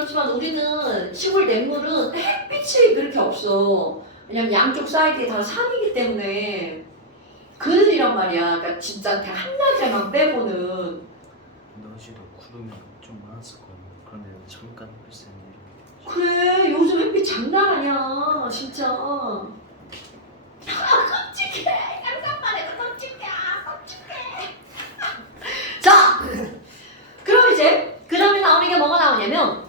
그렇지만 우리는 시골 냇물은 햇빛이 그렇게 없어. 왜냐면 양쪽 사이드에 다 산이기 때문에 그늘이란 말이야. 그러니까 진짜 그냥 한낮에만 빼고는. 너시도 구름이 좀 많았을 거예요. 그런데 잠깐 햇빛은 이렇게. 그래 요즘 햇빛 장난 아니야 진짜. 끔찍해. 상상만 해도 끔찍해. 끔찍해. 자 그럼 이제 그 다음에 나오는 게 뭐가 나오냐면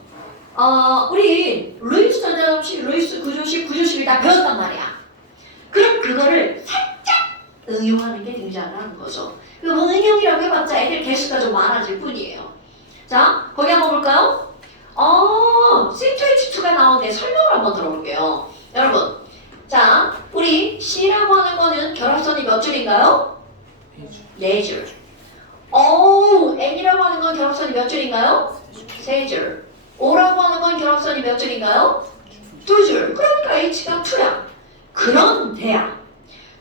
우리 루이스 전자dom식, 루이스 구조식, 구조식을 다 배웠단 말이야. 그럼 그거를 살짝 응용하는 게 등장을 하는 거죠. 뭐 응용이라고 해봤자 애들 개수가 좀 많아질 뿐이에요. 자 거기 한번 볼까요? C2H2가 나오는데 설명을 한번 들어볼게요. 여러분 자 우리 C라고 하는 거는 결합선이 몇 줄인가요? 네 줄. N이라고 하는 건 결합선이 몇 줄인가요? 세 줄. O라고 하는 건 결합선이 몇 줄인가요? 두 줄. 그러니까 H가 2야. 그런데야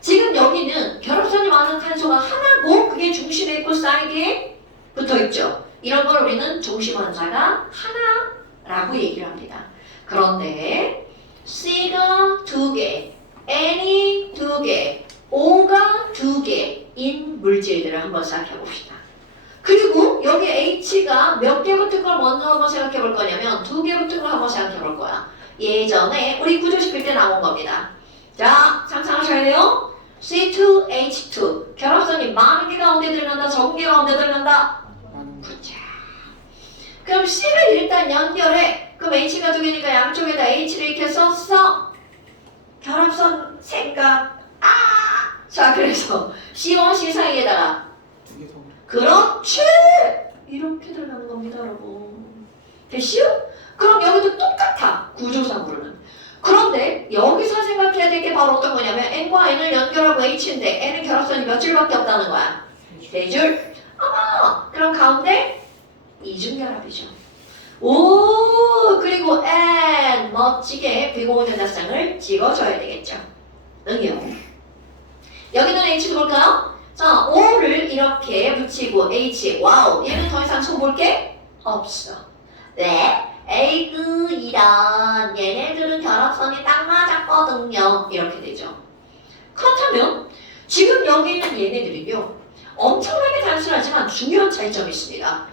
지금 여기는 결합선이 많은 탄소가 하나고 그게 중심에 있고 사이드에 붙어있죠. 이런 걸 우리는 중심원자가 하나라고 얘기를 합니다. 그런데 C가 2개, N이 2개, O가 2개인 물질들을 한번 생각해 봅시다. 그리고 여기 H가 몇 개 붙은 걸 먼저 한번 생각해 볼 거냐면 2개 붙은 걸 한번 생각해 볼 거야. 예전에 우리 구조식일 때 나온 겁니다. 자, 상상하셔야 돼요. C2H2 결합선이 많은 게 가운데 들어간다, 적은 게 가운데 들어간다. 그렇죠. 그럼 C를 일단 연결해. 그럼 H가 2개니까 양쪽에다 H를 이렇게 썼어. 결합선 생각. 자, 그래서 C1, C 사이에다가 그렇지! 이렇게 들어가는 겁니다, 여러분. 됐시요? 그럼 여기도 똑같아, 구조상으로는. 그런데 여기서 생각해야 될 게 바로 어떤 거냐면 N과 N을 연결하고 H인데 N은 결합선이 몇 줄밖에 없다는 거야. 네 줄. 그럼 가운데 이중결합이죠. 오, 그리고 N 멋지게 비공유전자쌍을 찍어줘야 되겠죠. 응용. 여기는 H도 볼까요? 자, O를 이렇게 붙이고 H, 와우, 얘는 더 이상 손볼 게 없어. 왜? 에이그 이런 얘네들은 결합선이 딱 맞았거든요. 이렇게 되죠. 그렇다면 지금 여기 있는 얘네들은요. 엄청나게 단순하지만 중요한 차이점이 있습니다.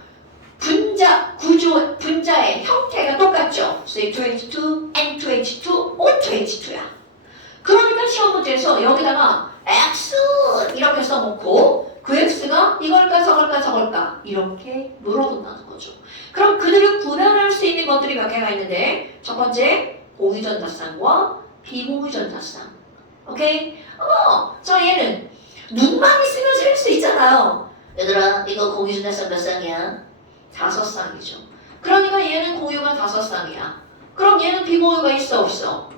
분자, 구조, 분자의 형태가 똑같죠. C2H2, N2H2, O2H2야. 그러니까 시험 문제에서 여기다가 X 이렇게 써놓고 그 X가 이걸까 저걸까 저걸까 이렇게 물어본다는 거죠. 그럼 그들을 구별할 수 있는 것들이 몇 개가 있는데 첫 번째 공유전자쌍과 비공유전자쌍. 오케이? 저 얘는 눈만 있으면 셀 수 있잖아요. 얘들아 이거 공유전자쌍 몇 쌍이야? 5쌍이죠. 그러니까 얘는 공유가 5쌍이야. 그럼 얘는 비공유가 있어 없어?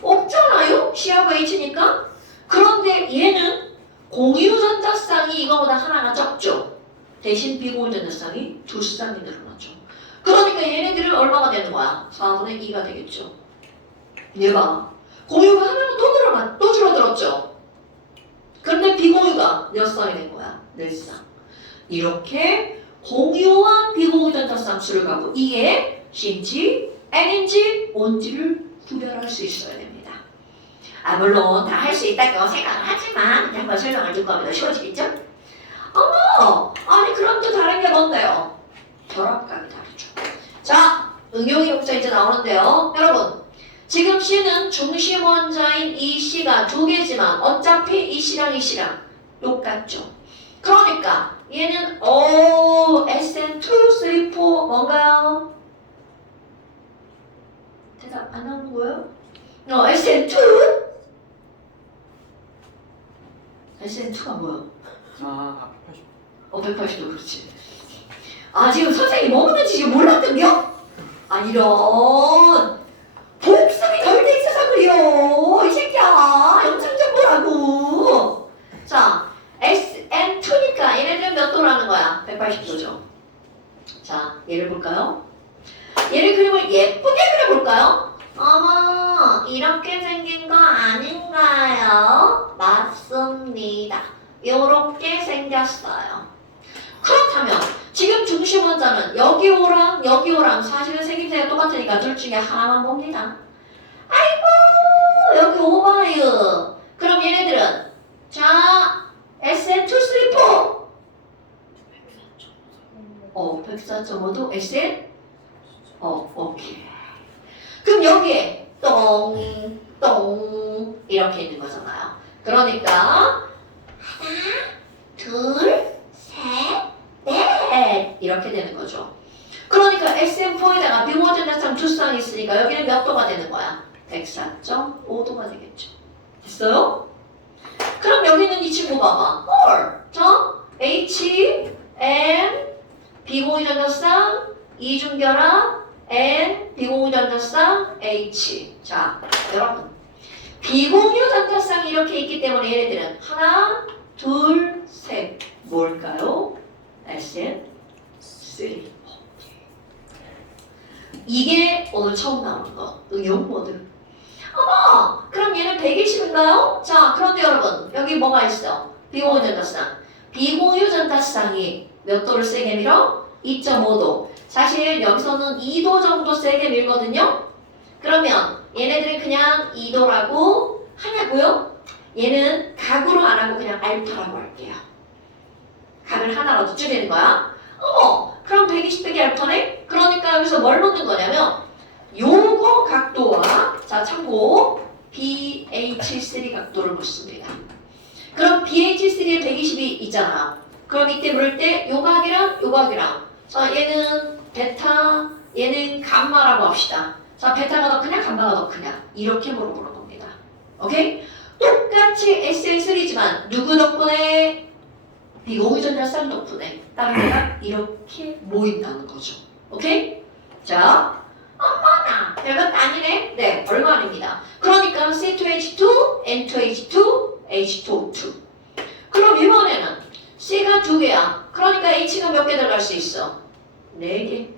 없잖아요. C하고 H니까. 그런데 얘는 공유전자쌍이 이거보다 하나가 적죠. 대신 비공유전자쌍이 2쌍이 늘어나죠. 그러니까 얘네들은 얼마가 되는 거야? 4분의 2가 되겠죠. 얘가 공유가 하나가 또 줄어들었죠. 그런데 비공유가 몇 쌍이 된 거야? 4쌍. 이렇게 공유와 비공유전자쌍 수를 갖고 이게 C인지 N인지 O인지를 구별할 수 있어야 됩니다. 물론 다 할 수 있다고 생각을 하지만 한번 설명을 듣고 하면 더 쉬워지겠죠? 아니 그럼 또 다른 게 뭔데요? 결합각이 다르죠. 자, 응용이 여기서 이제 나오는데요. 여러분, 지금 C는 중심 원자인 이 C가 2개지만 어차피 이 C랑 이 C랑 똑같죠. 그러니까 얘는 SN2, 3, 4 뭔가요? 대답 안 나오는 거예요? SN2? SN2가 뭐야? 180. 180도 그렇지. 지금 선생님이 뭐 묻는지 지금 몰랐던겨? 이런 복습이 덜 돼 있어서 그래요. 이 새끼야. 영상 좀 보라고. 자, SN2니까 얘네들은 몇 도라는 거야? 180도죠. 자, 얘를 볼까요? 얘를 그림을 예쁘게 그려볼까요? 어머, 이렇게 생긴 거 아닌가요? 맞습니다. 요렇게 생겼어요. 그렇다면 지금 중심 원자는 여기 오랑 사실은 생김새가 똑같으니까 둘 중에 하나만 봅니다. 아이고 여기 오바유. 그럼 얘네들은 자 SN2, 3, 4 104.5도 SN 오케이. 그럼 여기에 똥 이렇게 있는 거잖아요. 그러니까 하나, 둘, 셋, 넷 이렇게 되는 거죠. 그러니까 SM4에다가 비호전자쌍 두 쌍이 있으니까 여기는 몇 도가 되는 거야? 104.5도가 되겠죠. 됐어요? 그럼 여기는 이 친구 봐봐. 자, H, N, 비공유전자쌍, 이중결합, N, 비공유전자쌍, H. 자, 여러분. 비공유전자쌍이 이렇게 있기 때문에 얘네들은 하나, 둘, 셋. 뭘까요? SN3. 이게 오늘 처음 나오는 거. 응용 모드. 어머! 그럼 얘는 120인가요? 자, 그런데 여러분, 여기 뭐가 있어? 비공유전자쌍. 비공유전자쌍이 몇 도를 세게 밀어? 2.5도. 사실 여기서는 2도 정도 세게 밀거든요? 그러면 얘네들이 그냥 2도라고 하냐고요? 얘는 각으로 안 하고 그냥 알파라고 할게요. 각을 하나라도 줄이는 거야. 그럼 120 빼기 알파네? 그러니까 여기서 뭘 놓는 거냐면 요거 각도와 자 참고 BH3 각도를 놓습니다. 그럼 BH3에 120이 있잖아. 그럼 이때 물을 때 요 각이랑 요 각이랑 자 얘는 베타 얘는 감마라고 합시다. 자 베타가 더 크냐 감마가 더 크냐 이렇게 물어보는 겁니다. 오케이? 똑같이 SN3지만 누구 덕분에 비공유전자쌍 덕분에 땅에가 이렇게 모인다는 거죠. 오케이? 자, 엄마나 별것도 아니네. 네, 얼마입니다. 그러니까 C2H2, N2H2, H2O2. 그럼 이번에는 C가 2개야. 그러니까 H가 몇 개 들어갈 수 있어? 4개.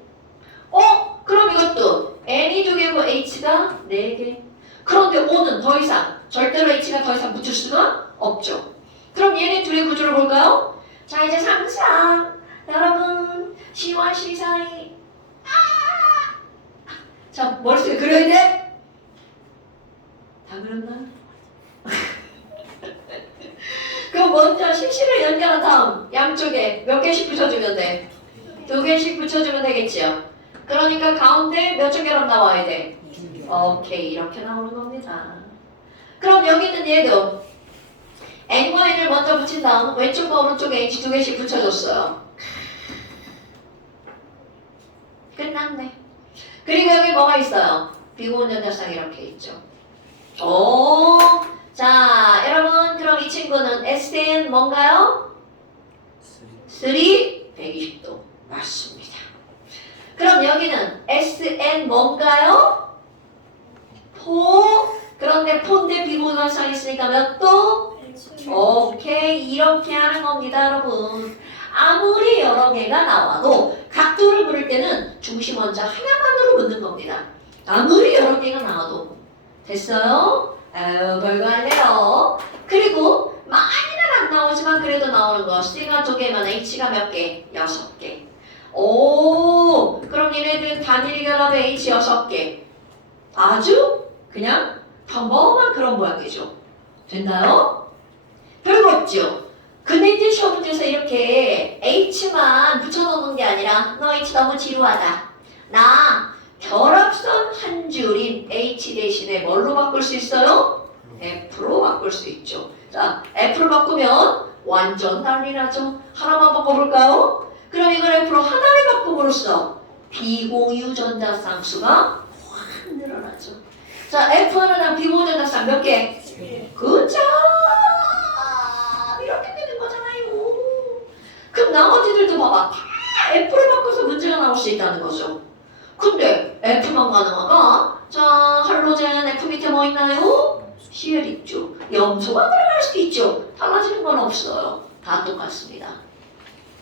그럼 이것도 N이 2개고 H가 4개. 그런데 O는 더 이상 절대로 H가 더 이상 붙을 수가 없죠. 그럼 얘네 둘의 구조를 볼까요? 자 이제 상상 여러분 C와 C 사이 자 머릿속에 그려야 돼? 다 그렸나? 그럼 먼저 CC를 연결한 다음 양쪽에 몇 개씩 붙여주면 돼? 2개씩 붙여주면 되겠지요. 그러니까 가운데 몇 점 결합 나와야 돼? 오케이 이렇게 나오는 겁니다. 그럼 여기 있는 얘도 N과 N을 먼저 붙인 다음 왼쪽과 오른쪽에 H 2개씩 붙여줬어요. 끝났네. 그리고 여기 뭐가 있어요? 비공유전자쌍 이렇게 있죠. 자 여러분 그럼 이 친구는 SN 뭔가요? 3 120도 맞습니다. 그럼 여기는 SN 뭔가요? 4 그런데 폰데 비공유전자쌍 있으니까 몇 도? 오케이 이렇게 하는 겁니다 여러분. 아무리 여러 개가 나와도 각도를 부를 때는 중심 원자 하나만으로 묻는 겁니다. 아무리 여러 개가 나와도 됐어요? 별거 아니에요. 그리고 많이는 안 나오지만 그래도 나오는 거 C가 2개면 H가 몇 개? 6개. 그럼 얘네들 단일 결합의 H 6개. 아주 그냥 평범한 그런 모양이죠. 됐나요? 별거 없죠? 근데 이제 시험 문제에서 이렇게 H만 붙여놓는 게 아니라 너 H 너무 지루하다. 나 결합선 한 줄인 H 대신에 뭘로 바꿀 수 있어요? F로 바꿀 수 있죠. 자, F로 바꾸면 완전 난리나죠. 하나만 바꿔볼까요? 그럼 이걸 F로 하나를 바꿈으로써 비공유전자 쌍수가 확 늘어나죠. 자, F 하나랑 비공유전자 쌍 몇 개? 그죠? 이렇게 되는 거잖아요. 그럼 나머지들도 봐봐. 다 F를 바꿔서 문제가 나올 수 있다는 거죠. 근데 F만 가능하다. 자, 할로젠 F 밑에 뭐 있나요? CL 있죠. 염소가 들어갈 수도 있죠. 달라지는 건 없어요. 다 똑같습니다.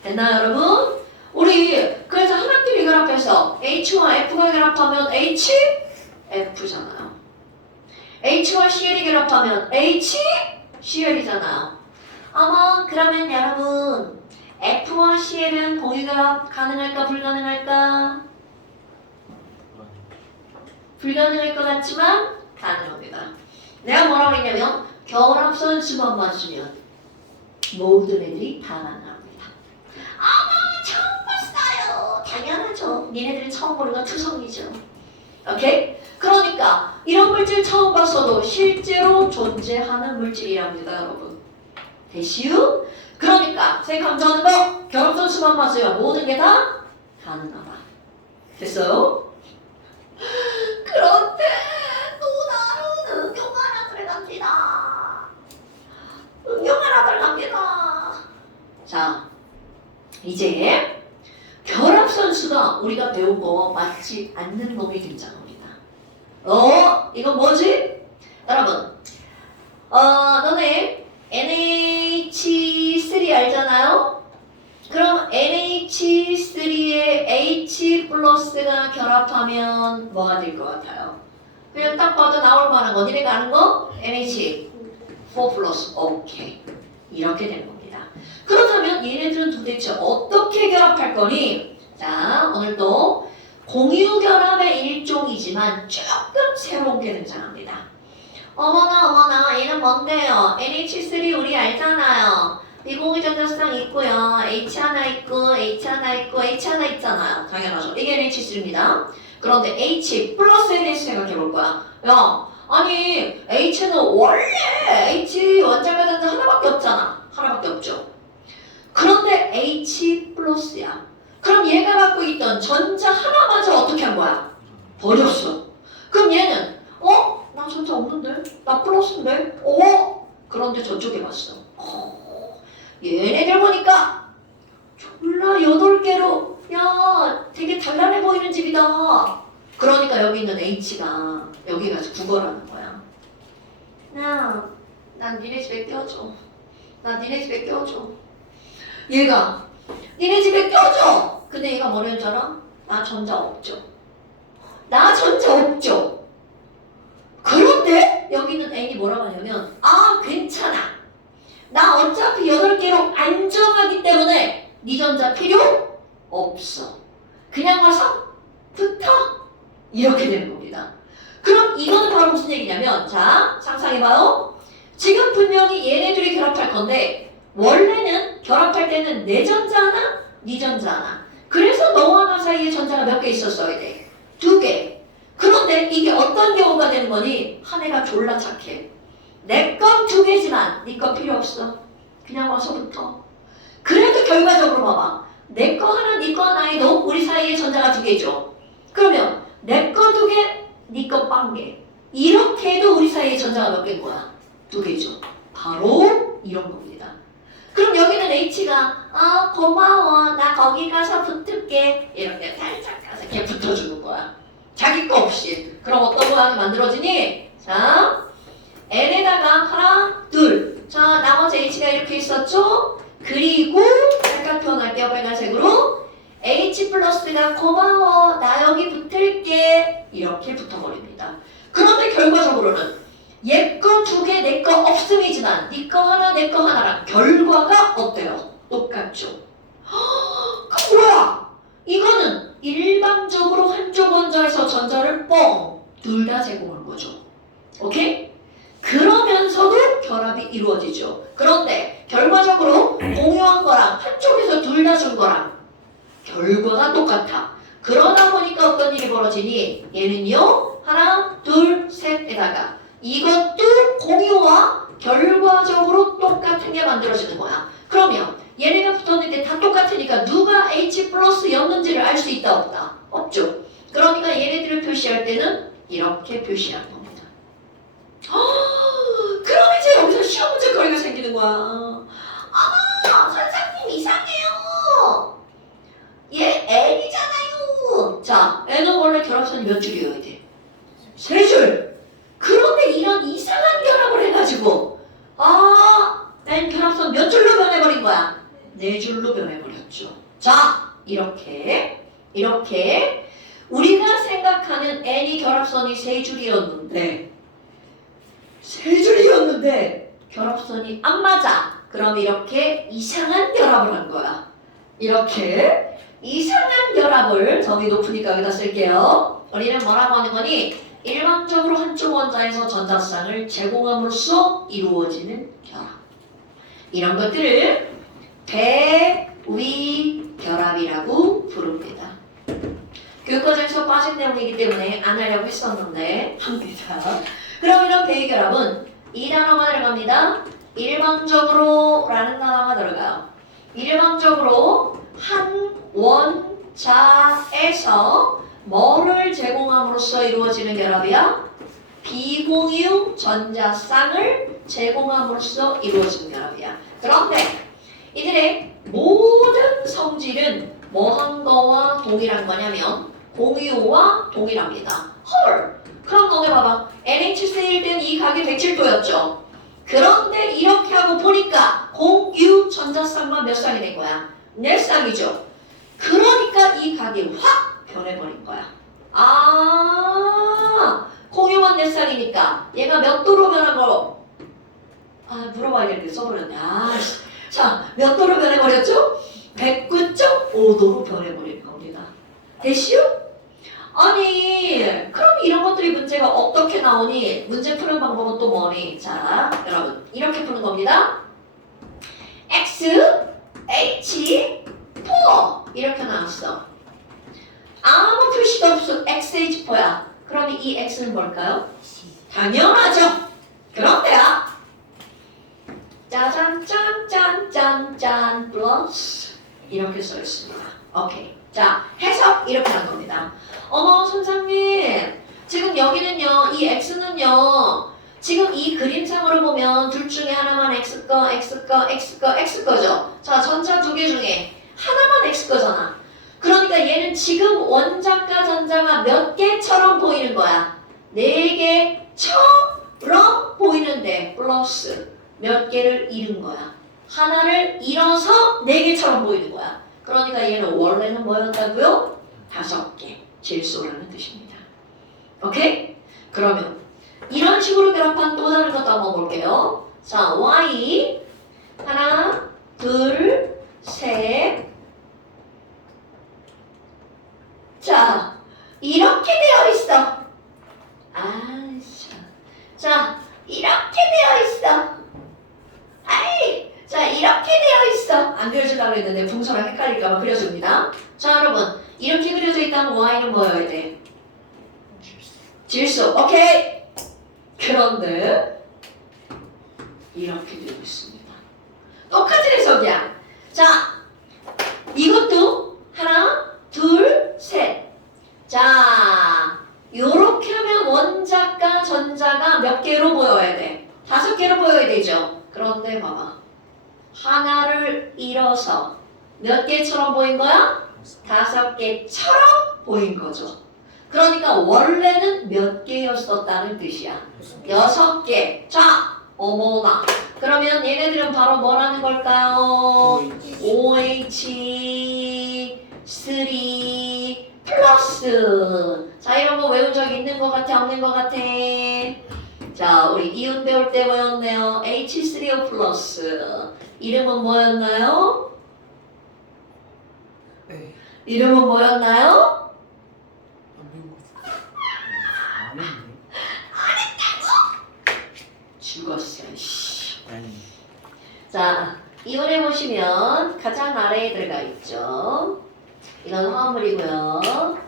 됐나요, 여러분? 우리 그래서 하나끼리 결합해서 H와 F가 결합하면 H, F잖아요. H와 CL이 결합하면 H, CL이잖아요. 어머, 그러면 여러분 F와 C에 대한 공유가 가능할까 불가능할까? 불가능할 것 같지만 가능합니다. 내가 뭐라고 했냐면 결합선수만 맞으면 모든 애들이 다 가능합니다. 아, 처음 봤어요. 당연하죠. 니네들이 처음 보는 건 투성이죠. 오케이? 그러니까 이런 물질 처음 봤어도 실제로 존재하는 물질이랍니다, 여러분. 대시우? 그러니까 생각하는 거 결합선수만 맞으면 모든 게 다 가능하다. 됐어요? 그런데 또 다른 응용 하나 들어갑니다. 응용 하나 들어갑니다. 자, 이제 결합선수가 우리가 배운 거 맞지 않는 놈이 등장합니다. 이건 뭐지? 여러분, 너네 NH3 알잖아요? 그럼 NH3에 H 플러스가 결합하면 뭐가 될 것 같아요? 그냥 딱 봐도 나올 만한 거, 니네가 아는 거? NH4 플러스, 오케이. 이렇게 되는 겁니다. 그렇다면 얘네들은 도대체 어떻게 결합할 거니? 자, 오늘도 공유 결합의 일종이지만 조금 새로운 게 등장합니다. 어머나, 얘는 뭔데요? NH3 우리 알잖아요. 미공유 전자쌍 있고요. H 하나 있고, H 하나 있고, H 하나 있잖아요. 당연하죠. 이게 NH3입니다. 그런데 H 플러스에 대해서 생각해 볼 거야. 야, 아니 H는 원래 H 원자가 전자 하나밖에 없잖아. 하나밖에 없죠. 그런데 H 플러스야. 그럼 얘가 갖고 있던 전자 하나마저 어떻게 한 거야? 버렸어. 그럼 얘는 나 전자 없는데? 나 플러스인데? 그런데 저쪽에 봤어. 얘네들 보니까 졸라 8개로 야 되게 단란해 보이는 집이다. 그러니까 여기 있는 H가 여기 가서 구걸하는 거야. 난 니네 집에 껴줘. 나 니네 집에 껴줘. 얘가 니네 집에 껴줘. 근데 얘가 뭐라는 줄 알아? 나 전자 없죠. 나 전자 없죠. 그런데 여기 있는 N이 뭐라고 하냐면 괜찮아. 나 어차피 8개로 안정하기 때문에 네 전자 필요 없어. 그냥 와서 붙어. 이렇게 되는 겁니다. 그럼 이거는 바로 무슨 얘기냐면 자, 상상해봐요. 지금 분명히 얘네들이 결합할 건데 원래는 결합할 때는 내 전자 하나, 네 전자 하나. 그래서 너와 나 사이에 전자가 몇 개 있었어야 돼? 2개. 그런데 이게 어떤 경우가 되는 거니? 한 애가 졸라 착해. 내 건 2개지만 네 거 필요 없어. 그냥 와서 붙어. 그래도 결과적으로 봐봐. 내 거 하나, 네 거 하나에도 우리 사이에 전자가 2개죠. 그러면 내 거 2개, 네 거 1개. 이렇게 해도 우리 사이에 전자가 몇 개인 거야? 2개죠. 바로 이런 겁니다. 그럼 여기는 H가 고마워. 나 거기 가서 붙을게. 이렇게 살짝 가서 이렇게 붙어주는 거야. 자기 거 없이. 그럼 어떤 모양이 만들어지니? 자, N에다가 하나, 둘. 자, 나머지 H가 이렇게 있었죠? 그리고 잠깐 표현할게요. 빨간색으로. H 플러스가 고마워. 나 여기 붙을게. 이렇게 붙어버립니다. 그런데 결과적으로는 얘 거 2개, 내 거 없음이지만 네 거 하나, 내 거 하나랑 결과가 어때요? 똑같죠? 그 뭐야? 이거는 일반적으로 한쪽 원자에서 전자를 둘 다 제공한 거죠. 오케이? 그러면서도 결합이 이루어지죠. 그런데 결과적으로 공유한 거랑 한쪽에서 둘 다 준 거랑 결과가 똑같아. 그러다 보니까 어떤 일이 벌어지니? 얘는요, 하나, 둘, 셋에다가 이것도 공유와 결과적으로 똑같은 게 만들어지는 거야. 그러면 얘네가 붙었는데 다 똑같으니까 누가 H 플러스였는지를 알 수 있다 없다? 없죠. 그러니까 얘네들을 표시할 때는 이렇게 표시하는 겁니다. 그럼 이제 여기서 시험 문제 거리가 생기는 거야. 선생님 이상해요. 얘 N이잖아요. 자, N은 원래 결합선이 몇 줄이어야 돼? 3줄. 그런데 이런 이상한 결합을 해가지고 N 결합선 몇 줄로 변해버린 거야? 4줄로 변해버렸죠. 자, 이렇게 우리가 생각하는 N이 결합선이 3줄이었는데 결합선이 안 맞아. 그럼 이렇게 이상한 결합을 한 거야. 이렇게 이상한 결합을 점이 높으니까 여기다 쓸게요. 우리는 뭐라고 하는 거니? 일반적으로 한쪽 원자에서 전자쌍을 제공함으로써 이루어지는 결합. 이런 것들을 배-위 결합이라고 부릅니다. 교과서에서 빠진 내용이기 때문에 안 하려고 했었는데 합니다. 그럼 이런 배-위 결합은 이 단어가 들어갑니다. 일반적으로 라는 단어가 들어가요. 일반적으로 한 원자에서 뭐를 제공함으로써 이루어지는 결합이야? 비공유 전자쌍을 제공함으로써 이루어지는 결합이야. 그런데 이들의 모든 성질은 뭐한 거와 동일한 거냐면 공유와 동일합니다. 헐! 그럼 너네 봐봐. NH3일 때는 이 각이 107도였죠. 그런데 이렇게 하고 보니까 공유 전자쌍만 몇 쌍이 된 거야? 4쌍이죠. 그러니까 이 각이 확 변해버린 거야. 아, 공유만 4쌍이니까 얘가 몇 도로 변한 거로? 아, 물어봐야겠는데 써버렸네. 자, 몇 도로 변해버렸죠? 109.5도로 변해버린 겁니다. 됐슈? 아니, 그럼 이런 것들이 문제가 어떻게 나오니? 문제 푸는 방법은 또 뭐니? 자, 여러분, 이렇게 푸는 겁니다. X, H, 4 이렇게 나왔어. 아무 표시도 없어. XH4야. 그럼 이 X는 뭘까요? 당연하죠. 그런데요. 짜잔 짠짠짠짠 플러스 이렇게 써 있습니다. 오케이. 자, 해석 이렇게 한 겁니다. 어머 선생님, 지금 여기는요, 이 X는요, 지금 이 그림상으로 보면 둘 중에 하나만 X 거, X 거, X 거, X 거죠. 자, 전자 두 개 중에 하나만 X 거잖아. 그러니까 얘는 지금 원자과 전자가 몇 개처럼 보이는 거야? 4개처럼 보이는데 플러스 몇 개를 잃은 거야. 하나를 잃어서 4개처럼 보이는 거야. 그러니까 얘는 원래는 뭐였다고요? 5개. 질소라는 뜻입니다. 오케이? 그러면 이런 식으로 결합한 또 다른 것도 한번 볼게요. 자, Y 하나, 둘, 셋. 자, 이렇게 되어 있어. 자, 이렇게 되어 있어. 자, 이렇게 되어 있어. 안 그려주려고 했는데 풍선랑 헷갈릴까봐 그려줍니다. 자, 여러분, 이렇게 그려져 있다면 Y는 뭐여야 돼? 질소. 오케이. 그런데 이렇게 되어 있습니다. 똑같은 해석이야. 자, 이것도 하나, 둘, 셋. 자, 요렇게 하면 원자과 전자가 몇 개로 보여야 돼? 5개로 보여야 되죠. 그런데 봐봐. 하나를 잃어서 몇 개처럼 보인 거야? 5개처럼 보인 거죠. 그러니까 원래는 몇 개였었다는 뜻이야. 6개. 자, 어머나. 그러면 얘네들은 바로 뭐라는 걸까요? OH3 플러스. 자, 이런 거 외운 적 있는 것 같아? 없는 것 같아? 자, 우리 이온 배울 때 뭐였네요? H3O 플러스. 이름은 뭐였나요? 네. 이름은 뭐였나요? 안 했네. 죽었어. 씨. 아니. 자, 이온에 보시면 가장 아래에 들어가 있죠. 이건 화합물이고요.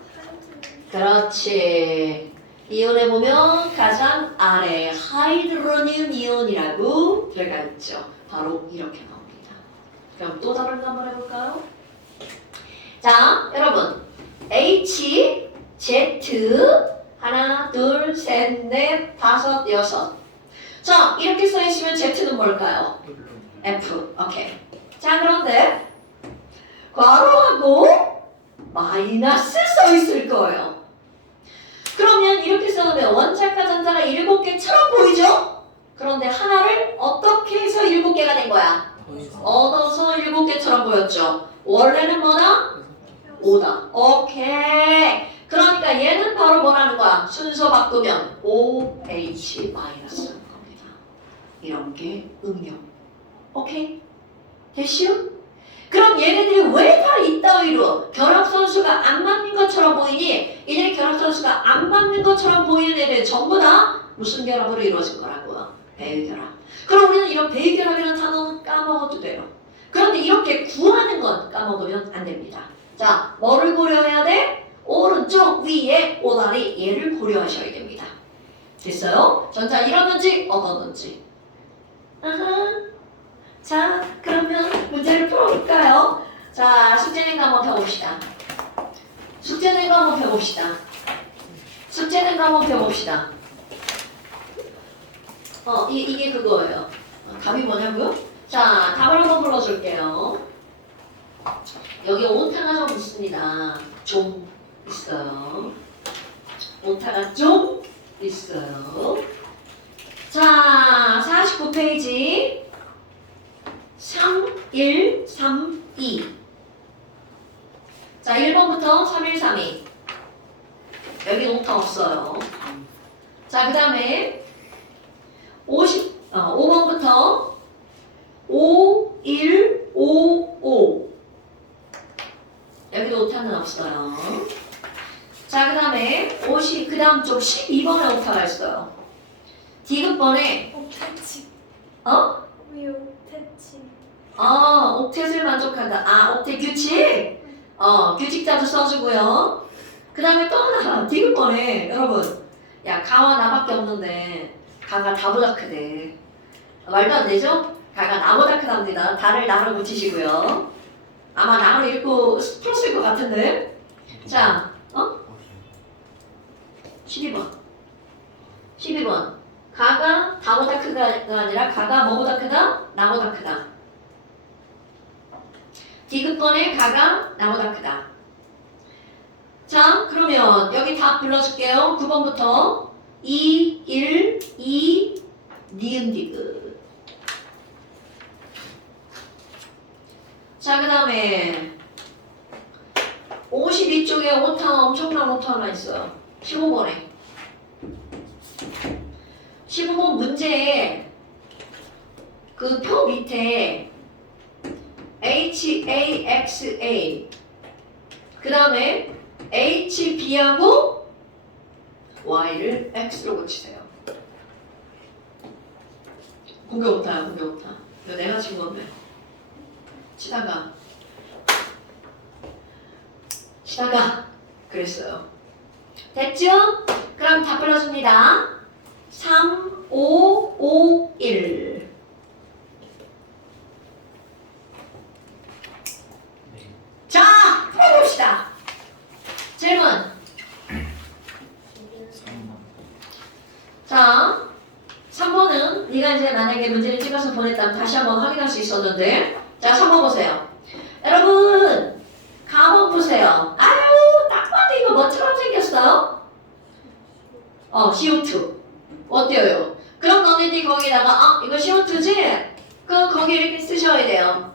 그렇지. 이온에 보면 가장 아래 하이드로늄 이온이라고 들어가 있죠. 바로 이렇게 나옵니다. 그럼 또 다른 거 한번 해볼까요? 자, 여러분 H, Z 하나, 둘, 셋, 넷, 다섯, 여섯. 자, 이렇게 써있으면 Z는 뭘까요? F. 오케이. 자, 그런데 괄호하고 마이너스 써있을 거예요. 그러면 이렇게 써놓으면 원자과 전자가 7개처럼 보이죠? 그런데 하나를 어떻게 해서 7개가 된 거야? 얻어서 7개처럼 보였죠? 원래는 뭐다? 5다. 오케이. 그러니까 얘는 바로 뭐라는 거야? 순서 바꾸면 OH- 겁니다. 이런 게 응용. 오케이? 됐슈? 그럼 얘네들이 왜 다 이따위로 결합선수가 안 맞는 것처럼 보이니? 이들이 결합선수가 안 맞는 것처럼 보이는 애들 전부 다 무슨 결합으로 이루어진 거라고요? 배열결합. 그럼 우리는 이런 배열결합이라는 단어는 까먹어도 돼요. 그런데 이렇게 구하는 건 까먹으면 안 됩니다. 자, 뭐를 고려해야 돼? 오른쪽 위에 오다리 얘를 고려하셔야 됩니다. 됐어요? 전자 이렇는지 어떻는지. 자, 그러면 문제를 풀어볼까요? 자, 숙제 낸 거 한번 펴봅시다. 숙제 낸 거 한번 펴봅시다. 숙제 낸 거 한번 펴봅시다. 이게 그거예요. 답이 뭐냐고요? 자, 답을 한번 불러줄게요. 여기 오타가 좀 있습니다. 좀 있어요. 오타가 좀 있어요. 자, 49페이지 3132. 자, 1번부터 3132. 여기 오타 없어요. 자, 그 다음에 5번부터 5155. 여기도 오타는 없어요. 자, 그 다음에 그 다음 쪽 12번에 오타가 있어요. 디귿번에 옥태치. 어? 왜 옥태치? 옥텟을 만족한다. 옥텟 규칙? 규칙자도 써주고요. 그 다음에 또 하나, 디귿번에 여러분, 야, 가와 나밖에 없는데 가가 나보다 크대. 말도 안 되죠? 가가 나보다 크답니다. 다를 나를 붙이시고요. 아마 나를 읽고 풀었을 것 같은데. 자, 12번. 12번. 가가 나보다 크가 아니라 가가 뭐보다 크다? 나보다 크다. 디귿번에 가가 나보다 크다. 자, 그러면 여기 답 불러줄게요. 9번부터 2, 1, 2, 니은 디귿. 자, 그 다음에 52쪽에 오타, 엄청난 오타 하나 있어요. 15번에. 15번 문제에 그 표 밑에 HAXA 그 다음에 HB하고 Y를 X로 고치세요. 공개 오타야, 공개 오타. 이거 내가 친 건데. 치다가 그랬어요. 됐죠? 그럼 답 불러줍니다. 3, 5, 5, 1. 네. 자, 풀어봅시다. 질문. 3번. 자, 3번은 네가 이제 만약에 문제를 찍어서 보냈다면 다시 한번 확인할 수 있었는데, 자, 3번 보세요. 여러분, 가번 보세요. 아유, 딱 봐도 이거 뭐처럼 생겼어요? CO2. 어때요? 그럼 너네들이 거기다가 이거 CO2지? 그럼 거기 이렇게 쓰셔야 돼요.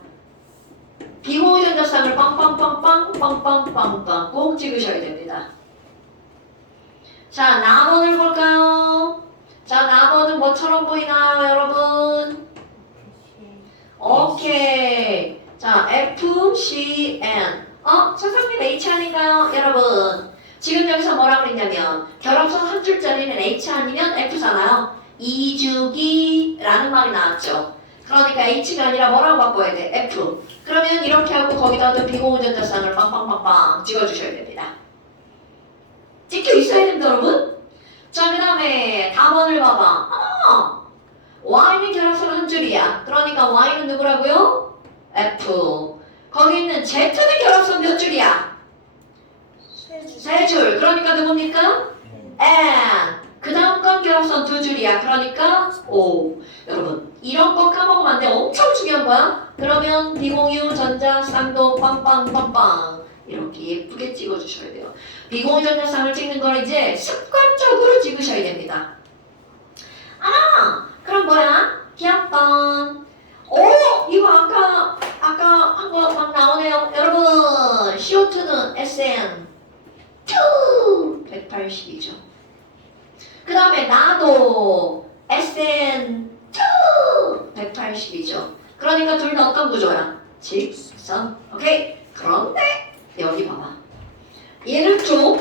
비공유전자쌍을 빵빵빵빵빵빵빵빵 꼭 찍으셔야 됩니다. 자, 나번을 볼까요? 자, 나번은 뭐처럼 보이나요, 여러분? 오케이. 자, FCN. 선생님 H 아닌가요, 여러분? 지금 여기서 뭐라고 그랬냐면 결합선 한 줄짜리는 H 아니면 F잖아요. 이주기라는 말이 나왔죠. 그러니까 H가 아니라 뭐라고 바꿔야 돼? F. 그러면 이렇게 하고 거기다 비공유전자쌍을 빵빵빵빵 찍어주셔야 됩니다. 찍혀 있어야 됩니다, 여러분. 자, 그 다음에 답원을 봐봐. Y는 결합선 한 줄이야. 그러니까 Y는 누구라고요? F. 거기 있는 Z는 결합선 몇 줄이야? 세 줄. 그러니까 누굽니까? N. 그 다음 건 결합선 두 줄이야. 그러니까 O. 여러분, 이런 거 까먹으면 안 돼. 엄청 중요한 거야. 그러면 비공유 전자 쌍도 빵빵빵빵 이렇게 예쁘게 찍어주셔야 돼요. 비공유 전자 쌍을 찍는 걸 이제 습관적으로 찍으셔야 됩니다. 그럼 뭐야? 기합번. 이거 아까 한 거 막 나오네요. 여러분, CO2는 SN 180이죠. 그 다음에 나도 SN 180이죠. 그러니까 둘 다 어떤 구조야? 직선. 오케이. 그런데 여기 봐봐. 얘를 좀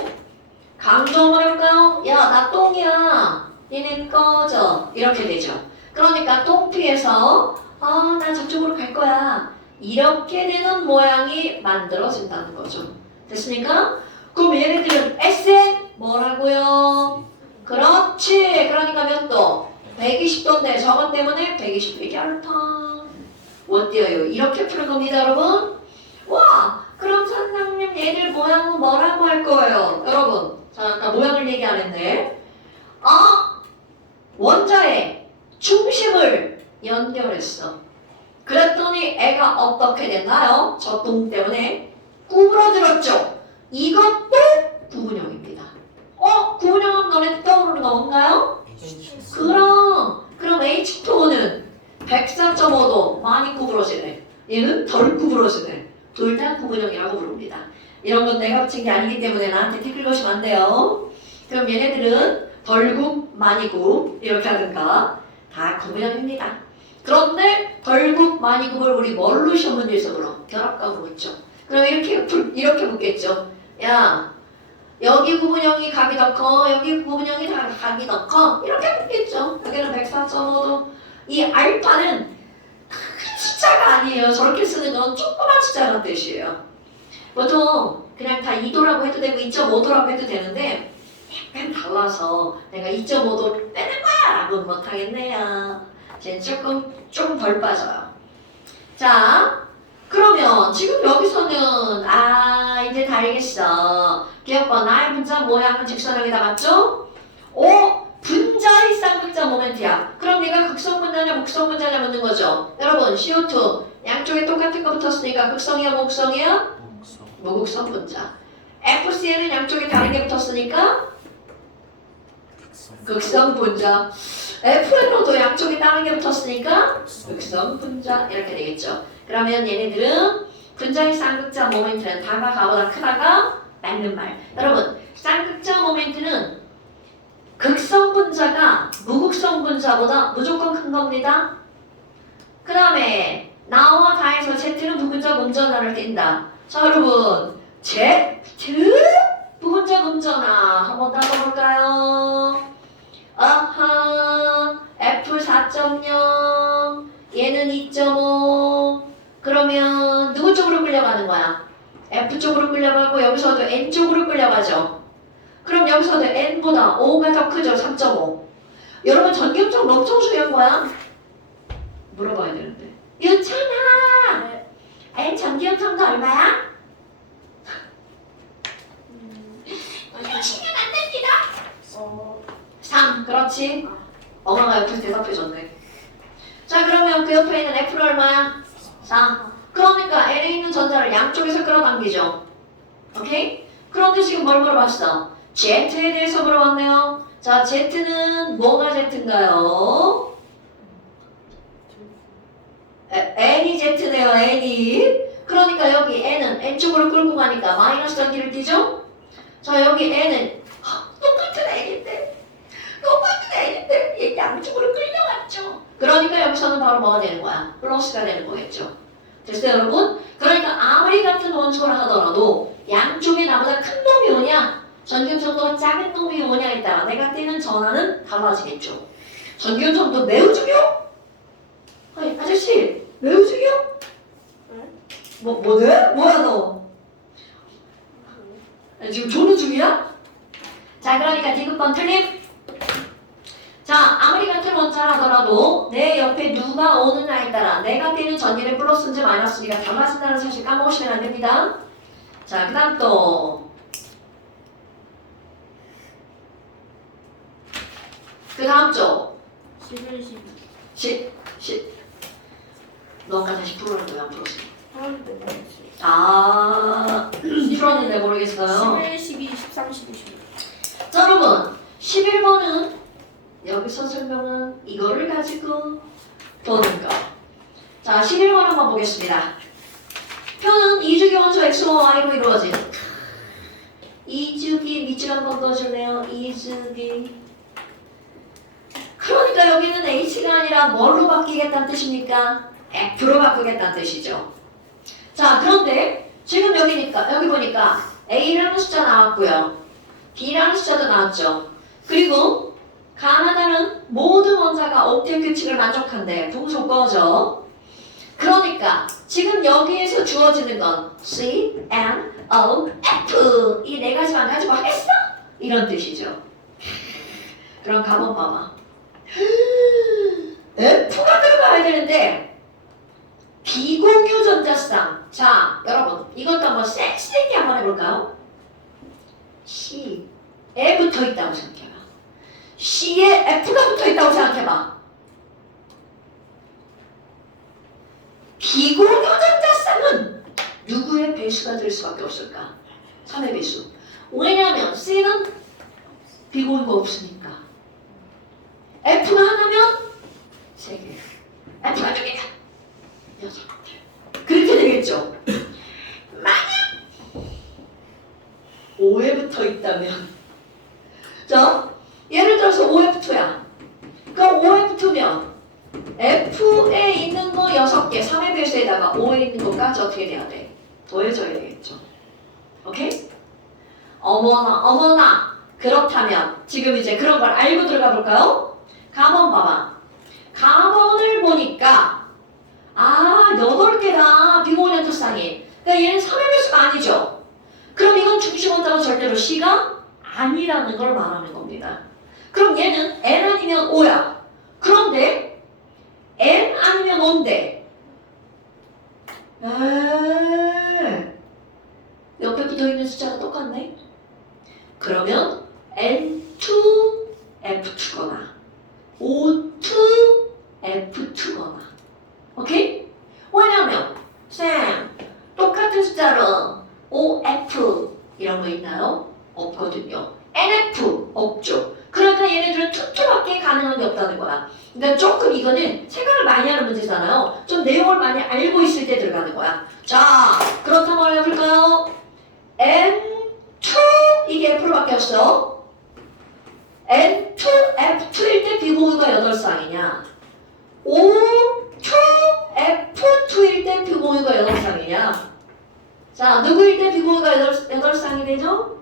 강조 한번 해볼까요? 야, 나 똥이야. 얘는 꺼져. 이렇게 되죠. 그러니까 똥 피해서 나 저쪽으로 갈 거야. 이렇게 되는 모양이 만들어진다는 거죠. 됐습니까? 그럼 얘네들은 SN 뭐라고요? 그렇지. 그러니까 몇 도? 120도인데 저것 때문에 120도 혈통. 어때요? 이렇게 푸는 겁니다, 여러분. 와, 그럼 선생님 얘들 모양은 뭐라고 할 거예요? 여러분, 자, 아까 모양을 얘기 안 했네. 원자의 중심을 연결했어. 그랬더니 애가 어떻게 됐나요? 저 똥 때문에 구부러들었죠. 이것도 구분형입니다. 구분형은 너네 떠오르는 거 뭔가요? 그럼 H2는 104.5도 많이 구부러지네. 얘는 덜 구부러지네. 둘 다 구분형이라고 부릅니다. 이런 건 내가 붙인 게 아니기 때문에 나한테 댓글 거시면 안 돼요. 그럼 얘네들은 덜굽, 많이굽 이렇게 하든가 다 구분형입니다. 그런데 덜굽, 많이굽을 우리 뭘로 시험 문제에서 물어? 결합각으로 묻죠. 그럼 이렇게 묻겠죠. 야, 여기 구분형이 각이 더 커, 여기 구분형이 각이 더 커. 이렇게 묻겠죠. 여기는 104.5도. 이 알파는 큰 숫자가 아니에요. 저렇게 쓰는 건 조그만 숫자란 뜻이에요. 보통 그냥 다 2도라고 해도 되고 2.5도라고 해도 되는데 약간 달라서 내가 2.5도 빼는 거야 라고 못하겠네요. 이제 조금 덜 빠져요. 자, 그러면 지금 여기서는 이제 다 알겠어. 기억봐. 나의 분자 모양은 직선형이다. 맞죠? 분자의 쌍극자 모멘트야. 그럼 얘가 극성 분자냐 목성 분자냐 묻는 거죠. 여러분 CO2 양쪽에 똑같은 거 붙었으니까 극성이야 목성이야? 무극성 분자. FCN은 양쪽에 다른 게 붙었으니까 극성 분자. FNO도 양쪽에 다른 게 붙었으니까 극성 분자. 이렇게 되겠죠. 그러면 얘네들은 분자의 쌍극자 모멘트는 다가 가보다 크다가 맞는 말. 여러분 쌍극자 모멘트는 극성 분자가 무극성 분자보다 무조건 큰 겁니다. 그 다음에 나와 다에서 Z는 부분자 음전화를 띈다. 자 여러분 Z 부분자 음전화 한번 따져볼까요? F 4.0 얘는 2.5 그러면 누구 쪽으로 끌려가는 거야? F 쪽으로 끌려가고 여기서도 N 쪽으로 끌려가죠. 그럼 여기서도 N보다 5가 더 크죠? 3.5. 여러분 전기음성 엄청 중요한 거야? 물어봐야 되는데. 유찬아! N 전기음성도 얼마야? 이러시면 안 됩니다. 3. 그렇지. 엄마가 옆에서 대답해줬네. 자 그러면 그 옆에 있는 F는 얼마야? 4. 그러니까 N에 있는 전자를 양쪽에서 끌어당기죠. 오케이? 그런데 지금 뭘 물어봤어? Z에 대해서 물어봤네요. 자, Z는 뭐가 Z인가요? N이 Z네요, N이. 그러니까 여기 N은 N쪽으로 끌고 가니까 마이너스 전기를 띠죠? 자, 여기 N은 똑같은 N인데 얘 양쪽으로 끌려갔죠. 그러니까 여기서는 바로 뭐가 되는 거야? 플러스가 되는 거겠죠. 됐어요, 여러분? 그러니까 아무리 같은 원소를 하더라도 양쪽에 나보다 큰 놈이 오냐? 전기음성도가 작은 놈이 오냐에 따라 내가 띄는 전하는 달라지겠죠. 전기음성도 매우 중요? 아니 아저씨 매우 중요? 뭐네? 뭐야 너? 지금 조는 중이야? 자 그러니까 디귿번 틀림. 자 아무리 같은 원자를 하더라도 내 옆에 누가 오느냐에 따라 내가 띄는 전기는 플러스인지 마이너스인지가 달라진다는 사실 까먹으시면 안 됩니다. 자 그 다음 또 그 다음 쪽 11, 10 너 아까 다시 풀었는데 왜 안 풀었어? 11, 풀었는데 모르겠어요. 11, 12, 13, 15, 16. 자 여러분 11번은 여기서 설명은 이거를 가지고 보는 거. 자 11번 한번 보겠습니다. 표는 이주기 원소 X와 Y로 이루어진 이주기 밑줄 한번 넣어줄래요? 이주기. 그러니까 여기는 H가 아니라 뭘로 바뀌겠다는 뜻입니까? F로 바꾸겠다는 뜻이죠. 자, 그런데 지금 여기 보니까 A라는 숫자 나왔고요. B라는 숫자도 나왔죠. 그리고 가나다는 모든 원자가 옥텟 규칙을 만족한대. 동소 꺼져. 그러니까 지금 여기에서 주어지는 건 C, N, O, F 이 네 가지만 가지고 했어? 이런 뜻이죠. 그럼 가만 봐봐. F가 들어가야 되는데 비공유 전자쌍. 자, 여러분 이것도 한번 섹시하게 한번 해볼까요? C에 붙어 있다고 생각해봐. C에 F가 붙어 있다고 생각해봐. 비공유 전자쌍은 누구의 배수가 될 수밖에 없을까? 3의 배수. 왜냐하면 C는 비공유가 없으니까. F가 하나면 3개. F가 2개가 6개. 그렇게 되겠죠. 만약 5에 붙어 있다면, 자, 예를 들어서 5에 붙어야. 그럼 5에 붙으면 F에 있는 거 6개, 3의 배수에다가 5에 있는 거까지 어떻게 돼야 돼? 더해져야 되겠죠. 오케이? 어머나. 그렇다면 지금 이제 그런 걸 알고 들어가 볼까요? 가번 봐봐. 가번을 보니까 8개다. 비공유 전자쌍이. 그러니까 얘는 3의 배수가 아니죠. 그럼 이건 중심 원자가 절대로 C가 아니라는 걸 말하는 겁니다. 그럼 얘는 N 아니면 O야. 그런데 N 아니면 O인데 옆에 붙어있는 숫자가 똑같네? 그러면 N2F2거나 O2F2거나 오케이? 왜냐면 쌤 똑같은 숫자로 OF 이런 거 있나요? 없거든요. NF 없죠. 그러니까 얘네들은 투투밖에 가능한 게 없다는 거야. 그러니까 조금 이거는 생각을 많이 하는 문제잖아요. 좀 내용을 많이 알고 있을 때 들어가는 거야. 자, 그렇다면 해볼까요? N2 이게 F로 바뀌었어. N2 F2일 때 비공유가 8쌍이냐? O2 F2일 때 비공유가 8쌍이냐? 자, 누구일 때 비공유가 8쌍이 되죠?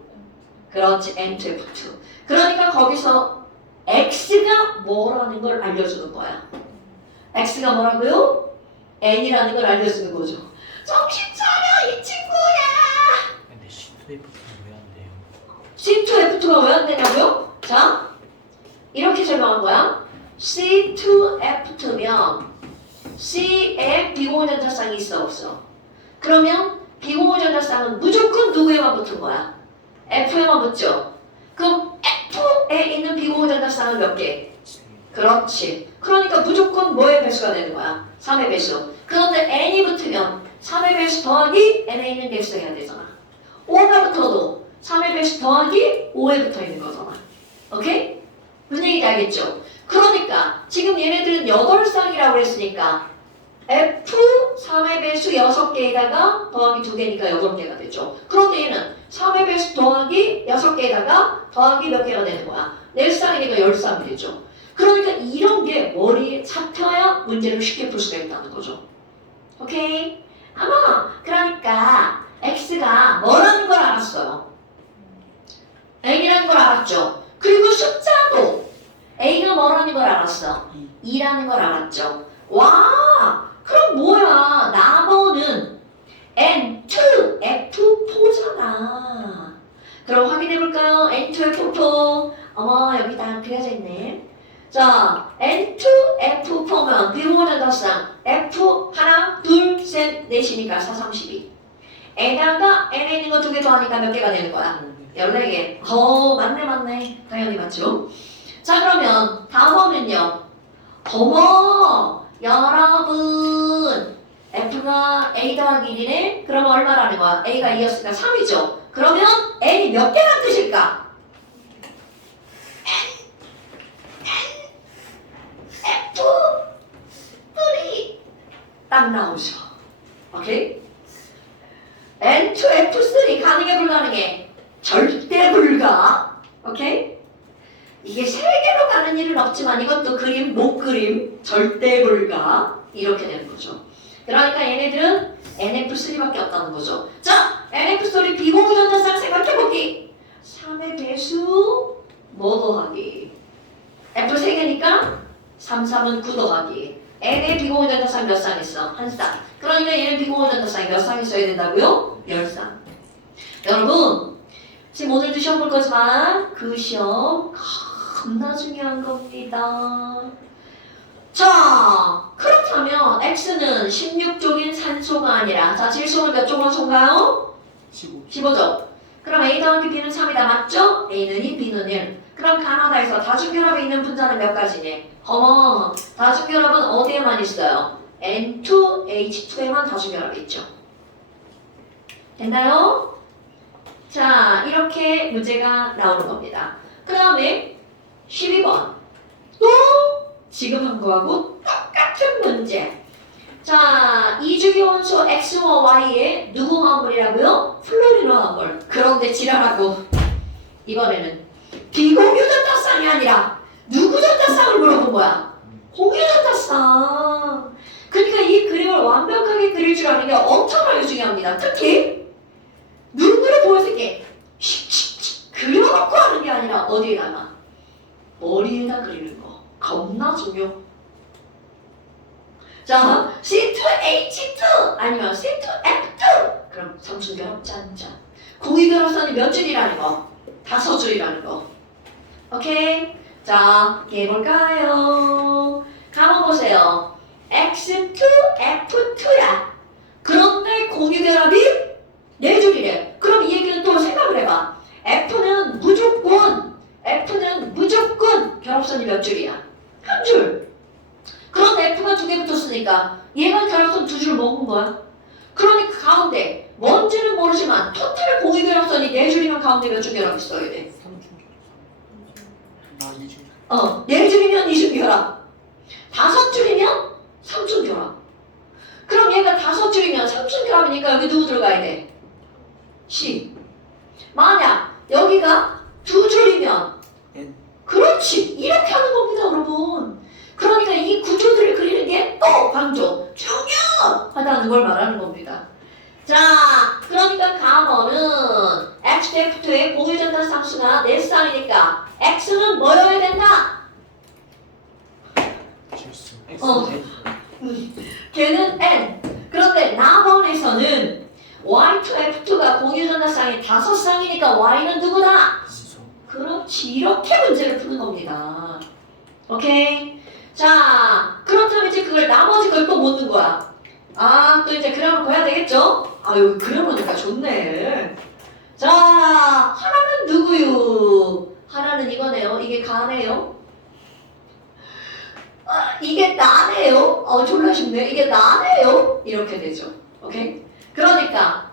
그렇지, N2F2. 그러니까 거기서 X가 뭐라는 걸 알려주는 거야. X가 뭐라고요? N이라는 걸 알려주는 거죠. 정신 차려, 이 친구야! 근데 C2F는 왜 안 돼요? C2F2가 왜 안 되냐고요? 자, 이렇게 설명한 거야. C2F2면 C에 비공유 전자쌍이 있어, 없어? 그러면 비공유 전자쌍은 무조건 누구에만 붙은 거야? F에만 붙죠? 그럼 F에 있는 비공유 전자쌍은 몇 개? 그렇지. 그러니까 무조건 뭐의 배수가 되는 거야? 3의 배수. 그런데 N이 붙으면 3의 배수 더하기 N에 있는 배수 해야 되잖아. 5가 붙어도 3의 배수 더하기 5에 붙어 있는 거잖아. 오케이? 무슨 얘기인지 알겠죠? 그러니까 지금 얘네들은 8쌍이라고 했으니까 F 3의 배수 6개에다가 더하기 2개니까 8개가 되죠. 그런데 얘는 3의 배수 더하기 6개에다가 더하기 몇 개가 되는 거야? 4쌍이니까 10쌍이 되죠. 그러니까 이런 게 머리에 잡혀야 문제를 쉽게 풀 수가 있다는 거죠. 오케이? 그러니까 X가 뭐라는 걸 알았어요. N이라는 걸 알았죠. 그리고 숫자도 A가 뭐라는 걸 알았어. 2라는 걸 알았죠. 와! 그럼 뭐야? 나머는 N2F4잖아. 그럼 확인해볼까요? N2F4. 어머, 여기 다 그려져 있네. 자, N2F4면 비공유 전자쌍 F 하나, 둘, 셋, 넷이니까 4, 32. 에다가 N에 있는 거 2개 더하니까 몇 개가 되는 거야? 14개. 맞네. 당연히 맞죠? 자, 그러면 다음은요. 어머, 여러분. F가 A 더하기 1이네? 그러면 얼마라는 거야? A가 2였으니까 3이죠? 그러면 N이 몇 개란 뜻일까? F 3 딱 나오죠. 오케이? N2F3 가능해 불가능해? 절대 불가. 오케이? 이게 3개로 가는 일은 없지만 이것도 그림 못 그림 절대 불가. 이렇게 되는 거죠. 그러니까 얘네들은 NF3밖에 없다는 거죠. 자, NF3 비공유전자쌍 생각해보기. 3의 배수 뭐 더하기 F 3개니까 3, 3은 9 더하기 N의 비공유전자쌍 몇 쌍 있어? 한 쌍. 그러니까 얘는 비공유전자쌍이 몇 쌍 있어야 된다고요? 10쌍. 여러분 지금 오늘도 시험 볼 거지만 그 시험 겁나 중요한 겁니다. 자, 그렇다면 X는 16족인 산소가 아니라 자, 질소는 몇 족 원소인가요? 15족. 그럼 A 더하기 B는 3이다. 맞죠? A는 2, B는 1. 그럼 가나다에서 다중결합에 있는 분자는 몇 가지니? 어머, 다중결합은 어디에만 있어요? N2H2에만 다중결합이 있죠. 됐나요? 자, 이렇게 문제가 나오는 겁니다. 그 다음에 12번. 또 지금 한 거하고 똑같은 문제. 자, 이주기 원소 X와 Y의 누구 화합물이라고요? 플로리노 화합물. 그런데 지랄하고 이번에는 비공유전자쌍이 아니라 누구 전자쌍을 물어본 거야? 공유전자쌍. 그러니까 이 그림을 완벽하게 그릴 줄 아는 게 엄청나게 중요합니다. 특히 눈으로 보였을 때 그려놓고 하는 게 아니라 어디에다가 머리에다 그리는 거 겁나 중요. 자, C2H2 아니면 C2F2 그럼 삼중결합 짠짠. 공유결합선이 몇 줄이라는 거? 5줄이라는 거. 오케이? 자, 해볼까요? 가만 보세요. X2F2야. 그런데 공유결합이 4줄이래. 그럼 이 얘기는 또 생각을 해봐. F는 무조건 결합선이 몇 줄이야? 1줄. 그런데 F가 2개 붙었으니까 얘가 결합선 2줄 먹은 거야. 그러니까 가운데 뭔지는 모르지만 토탈 공유결합선이 4줄이면 가운데 몇 줄 결합 있어야 돼? 4줄이면 2줄 결합. 5줄이면 3줄 결합. 그럼 얘가 5줄이면 3줄 결합이니까 여기 누구 들어가야 돼? C. 만약 여기가 2줄이면 N. 그렇지. 이렇게 하는 겁니다, 여러분. 그러니까 이 구조들을 그리는 게 또 강조, 중요하다는 걸 말하는 겁니다. 자, 그러니까 감어는 X-F2의 공유전자 쌍수가 4쌍이니까 X는 뭐여야 된다? 질소. 걔는 N. 그런데 나번에서는 Y2F2가 공유전자쌍이 5쌍이니까 Y는 누구다? 질소. 그렇지. 이렇게 문제를 푸는 겁니다. 오케이? 자, 그렇다면 이제 그걸 나머지 걸 또 묻는 거야. 아, 또 이제 그림을 그려야 되겠죠? 아, 여기 그려보니까 좋네. 자, 하나는 누구요? 하나는 이거네요. 이게 가네요. 아, 이게 나네요. 졸라 쉽네. 이게 나네요. 이렇게 되죠. 오케이? 그러니까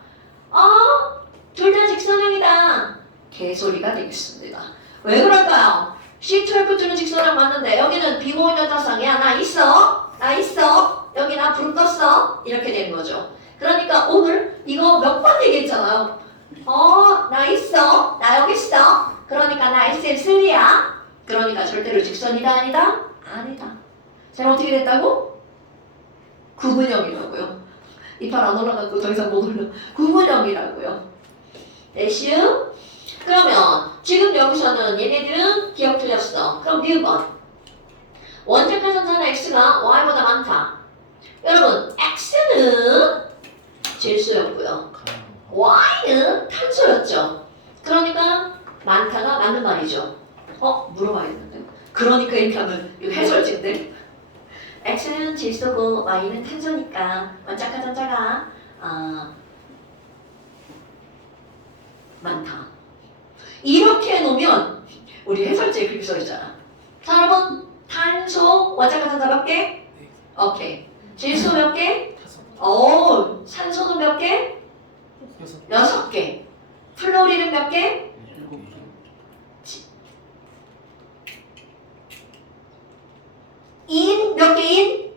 둘 다 직선형이다. 개소리가 되겠습니다. 왜 그럴까요? C2F2는 직선형 맞는데 여기는 비공유전자쌍이야. 나 있어. 여기 나 불 껐어. 이렇게 되는 거죠. 그러니까 오늘 이거 몇 번 얘기했잖아요. 나 있어. 나 여기 있어. 그러니까 나 SL3야. 그러니까 절대로 직선이다 아니다? 아니다. 자, 어떻게 됐다고? 구분형이라고요. 이빨 안 올라가고 더 이상 못 올려. 구분형이라고요. 됐슈? 그러면 지금 여기서는 얘네들은 기억 틀렸어. 그럼 뉴번. 원자가 전자는 X가 Y보다 많다. 여러분, X는 질소였고요. Y는 탄소였죠. 그러니까 많다가 맞는 말이죠. 물어봐야겠는데. 그러니까 이렇게 하면 이거 해설지인데. X는 질소고 Y는 탄소니까 원자가 전자가 많다. 이렇게 해놓으면 우리 해설지에 그렇게 써있잖아. 자, 여러분, 탄소 원자가 전자 몇 개? 오케이. 질소 몇 개? 산소는 몇 개? 6개. 플로리는 몇 개? 7개. 몇 개?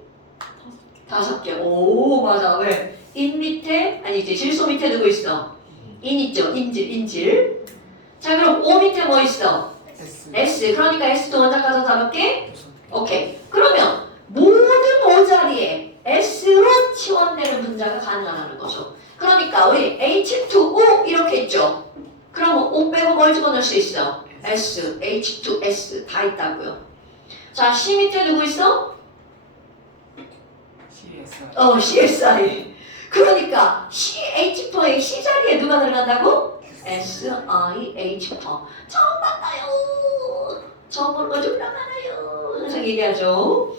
5개. 오, 맞아. 왜? 밑에, 아니지, 질소 밑에 누구 있어? 있죠. 인질. 자, 그럼 O 밑에 뭐 있어? S. 그러니까 S도 원자가 전자 몇 개? 오케이. 그러면 모든 O 자리에 S로 치환되는 분자가 가능하다는 거죠. 그러니까 우리 H2O 이렇게 있죠. 그럼 O 빼고 뭘 집어넣을 수 있어? S, H2S 다 있다고요. 자, C 밑에 누구 있어? CS CSI. 그러니까 CH4의 C 자리에 누가 들어간다고? SIH4. 처음 봤나요? 처음 보는 거 졸라 많아요. 항상 얘기하죠.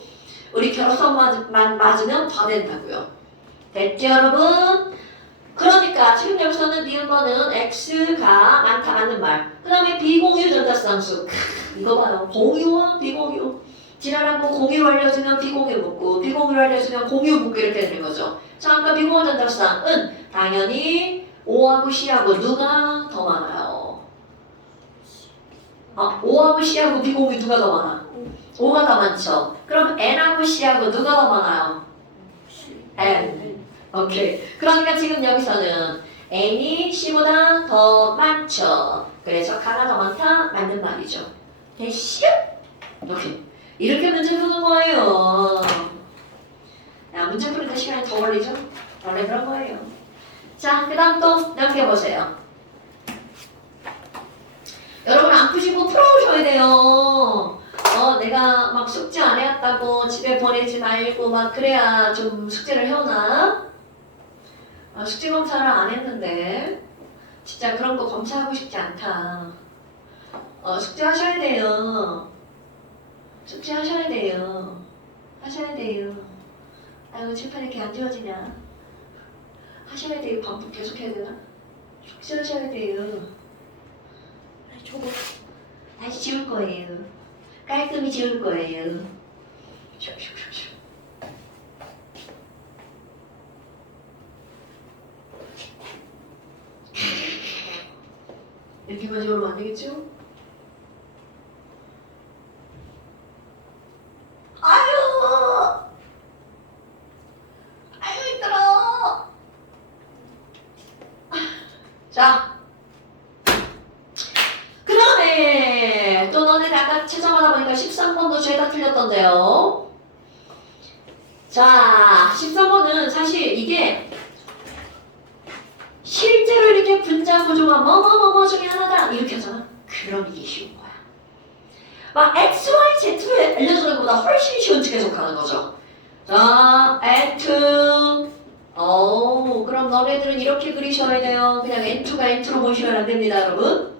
우리 결합선만 맞으면 다 된다고요. 됐죠, 여러분? 그러니까 지금 여기서는 니은번은 X가 많다 맞는 말. 그 다음에 비공유 전자쌍수. 이거 봐요. 공유와 비공유. 지랄하고 공유 알려주면 비공유 묻고 비공유 알려주면 공유 묻고 이렇게 되는 거죠. 자, 아까 비공유 전자쌍은 당연히 O하고 C하고 누가 더 많아요? O하고 C하고 비공유 누가 더 많아? O가 더 많죠. 그럼 N하고 C하고 누가 더 많아요? N. 오케이. 그러니까 지금 여기서는 N이 C보다 더 많죠. 그래서 가가 더 많다? 맞는 말이죠. 됐슈? 오케이. 이렇게 문제 푸는 거예요. 야, 문제 푸니까 시간이 더 걸리죠? 원래 그런 거예요. 자, 그 다음 또 넘겨보세요. 여러분 안 푸시고 풀어오셔야 돼요. 내가 막 숙제 안 해왔다고 집에 보내지 말고 막 그래야 좀 숙제를 해오나? 숙제 검사를 안 했는데 진짜 그런 거 검사하고 싶지 않다. 숙제 하셔야 돼요. 숙제 하셔야 돼요. 하셔야 돼요. 아이고 칠판 이렇게 안 지워지냐? 하셔야 돼요. 반복 계속 해야 되나? 숙제 하셔야 돼요. 저거 다시 지울 거예요. 깔끔히 지울 거예요. 슉슉슉슉. 이렇게만 지우면 안 되겠죠? 아유 힘들어. 자, 그 다음에 또 너네 아까 채점하다 보니까 13번도 죄다 틀렸던데요. 자, 13번은 사실 이게 실제로 이렇게 분자 구조가 뭐뭐뭐뭐 중에 하나다 이렇게 하잖아. 그럼 이게 쉬운 거야. 막 X, Y, Z를 알려주는 것보다 훨씬 쉬운 척 해석하는 거죠. 자, N2. 그럼 너네들은 이렇게 그리셔야 돼요. 그냥 N2가 N2로 보시면 안 됩니다, 여러분.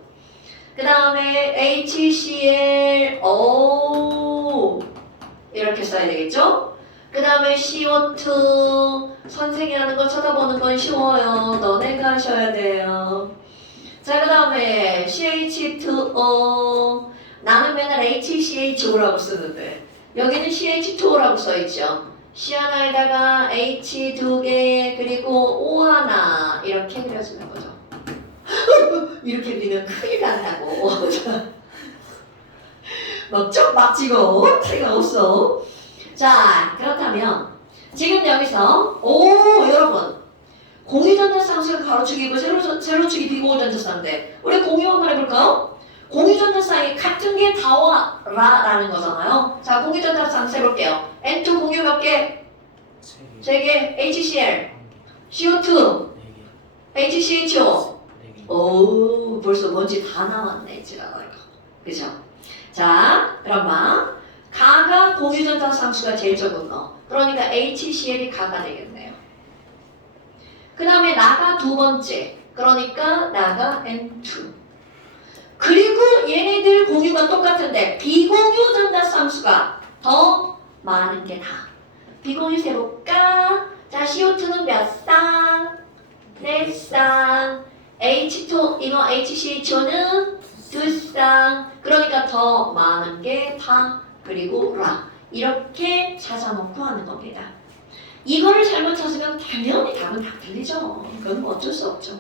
그 다음에 HCl, 이렇게 써야 되겠죠? 그 다음에 CO2, 선생이 하는 거 쳐다보는 건 쉬워요. 너네가 하셔야 돼요. 자, 그 다음에 CH2O, 나는 맨날 HCHO라고 쓰는데 여기는 CH2O라고 써있죠. C 하나에다가 H 2개 그리고 O 하나 이렇게 그려주는 거죠. 이렇게 그리면 큰일 난다고. 막 찍어. 차이가 없어. 자, 그렇다면 지금 여기서 여러분 공유전자쌍수가 가로축이고 세로축이 비공유전자쌍인데 우리 공유 한번 해볼까요? 공유전자쌍이 같은 게 다와라라는 거잖아요. 자, 공유전자쌍 세볼게요. N2 공유 몇 개? 3개. HCl, CO2, HCHO. 벌써 뭔지 다 나왔네. 그죠? 자, 그럼 가가 공유전자쌍수가 제일 적은 거. 그러니까 HCl이 가가 되겠네요. 그 다음에 나가 두 번째. 그러니까 나가 N2. 그리고 얘네들 공유가 똑같은데 비공유 전자쌍수가 더 많은 게 다. 비공유 세볼까? 자, CO2는 몇 쌍? 4쌍. H2, 이거 HCHO는 2쌍. 그러니까 더 많은 게 다. 그리고 라. 이렇게 찾아놓고 하는 겁니다. 이거를 잘못 찾으면 당연히 답은 다 틀리죠. 그건 뭐 어쩔 수 없죠.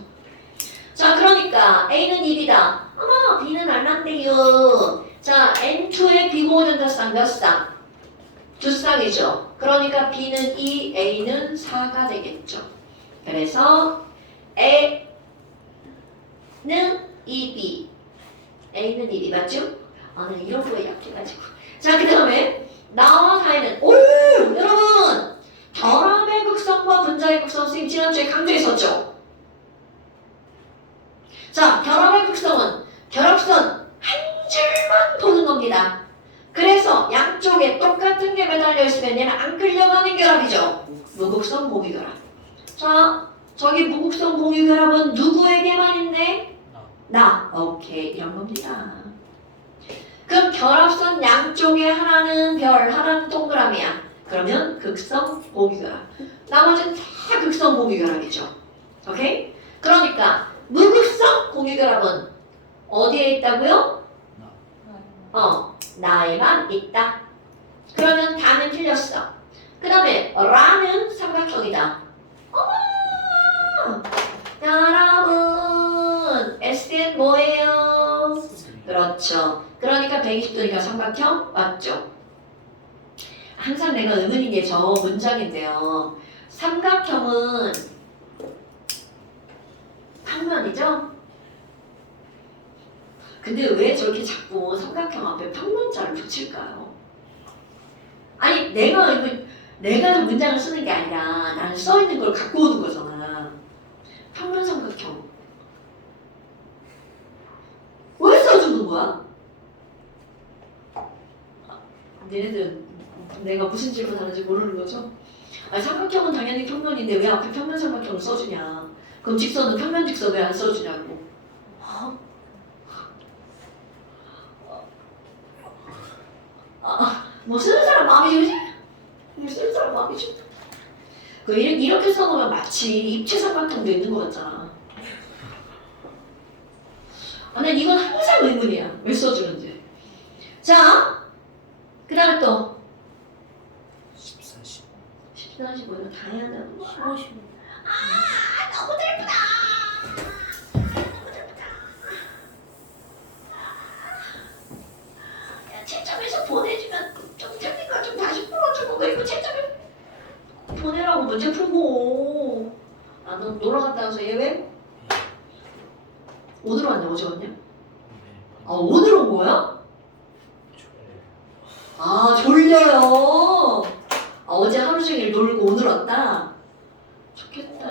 자, 그러니까 A는 1이다. 어머, B는 얼만데요? 자, N2의 비공유전자쌍 몇 쌍? 2쌍이죠. 그러니까 B는 2, A는 4가 되겠죠. 그래서 A는 2B, A는 1이 맞죠? 나는 이런 거에 약해가지고. 자, 그 다음에 나와 사이는 여러분 결합의 극성과 분자의 극성 선생님 지난주에 강조했었죠. 자, 결합의 극성은 결합선 한 줄만 보는 겁니다. 그래서 양쪽에 똑같은 게 매달려 있으면 얘는 안 끌려가는 결합이죠. 무극성 공유결합. 자, 저기 무극성 공유결합은 누구에게만 있네? 나. 오케이, 이런 겁니다. 그럼 결합선 양쪽에 하나는 별, 하나는 동그라미야. 그러면 극성 공유결합. 나머지는 다 극성 공유결합이죠. 오케이? 그러니까 무극성 공유결합은 어디에 있다고요? 나에만 있다. 그러면 다는 틀렸어. 그 다음에 라는 삼각형이다. 어머! 여러분 SN 뭐예요? 그렇죠. 그러니까 120도니까 삼각형 맞죠? 항상 내가 의문인 게 저 문장인데요. 삼각형은 평면이죠? 근데 왜 저렇게 자꾸 삼각형 앞에 평면자를 붙일까요? 아니 내가 문장을 쓰는 게 아니라 나는 써있는 걸 갖고 오는 거잖아. 평면 삼각형 왜 써주는 거야? 얘네들 내가 무슨 질문 하는지 모르는 거죠? 아니 삼각형은 당연히 평면인데 왜 앞에 평면 삼각형을 써주냐? 그럼 직선은 평면 직선 왜 안 써주냐고. 뭐 쓰는 사람 마음이 좋지? 뭐 쓰는 사람 마음이 좋다. 이렇게 써놓으면 마치 입체 삼각형도 있는 것 같잖아. 난 이건 항상 의문이야. 왜 써주는지. 자, 그 다음에 또 14, 15. 14, 15 이거 다 해야 한다는 거야. 15, 15. 너무 예쁘다. 채점해서 보내주면 좀 틀린 거 좀 다시 풀어주고 그리고 채점해 보내라고 문제 풀고. 너 놀러갔다 와서 얘 왜? 오늘 왔냐 어제 왔냐? 오늘 온 거야? 졸려요. 어제 하루 종일 놀고 오늘 왔다. 좋겠다.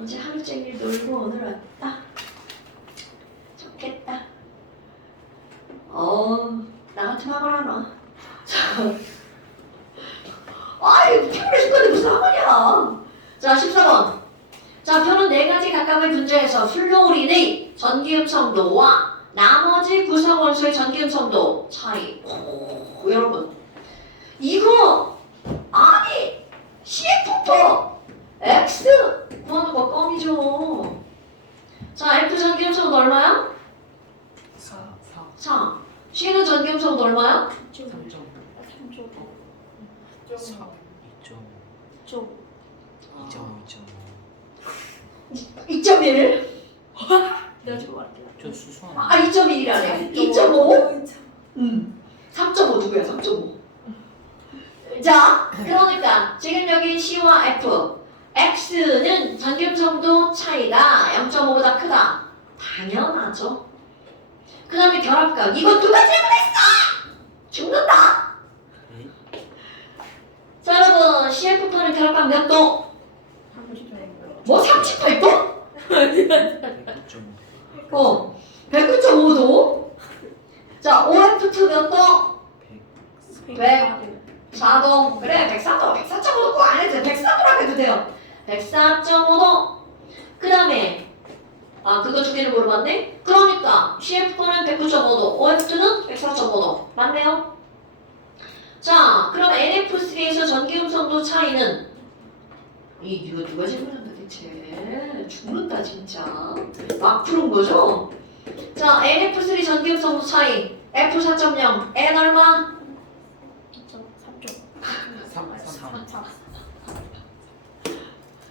어제 하루 종일 놀고 오늘 왔다. 좋겠다. 나 같으면 학원 하나. 이거 피곤해 죽겠는데 무슨 학원이야. 자, 14번. 자, 표는 4가지 각각의 분자에서 플로린의 전기음성도와 나머지 구성원소의 전기음성도 차이. 여러분. 이거, 아니, CF4, X 구하는 거 껌이죠. 자, F 전기음성도 얼마야? 4. C는 전기음성도 얼마야? 3점. 4, 2.5. 2.1? 내가 지금 말할게. 저 수수한 2.1이라네. 2.5? 3.5 누구야? 3.5. 자, 그러니까 지금 여기 C와 F, X는 전기음성도 차이가 0.5보다 크다. 당연하죠. 그 다음에 결합각. 이거 누가 질문했어? 죽는다. 자, 여러분 CF8은 결합각 몇 도? 38도. 38도? 109.5. 109.5도. 자, OF2 몇 도? 104도. 그래, 104도. 104.5도 꼭 안 해도 돼. 104도라고 해도 돼요. 104.5도. 그 다음에 그거 두 개를 물어봤네? 그러니까 CF4는 109.5도, OF2는 104.5도. 맞네요? 자, 그럼 NF3에서 전기음성도 차이는 이거 누가 질문한다 대체. 죽는다 진짜. 막 푸는 거죠? 자, NF3 전기음성도 차이 F4.0, N 얼마? 3점.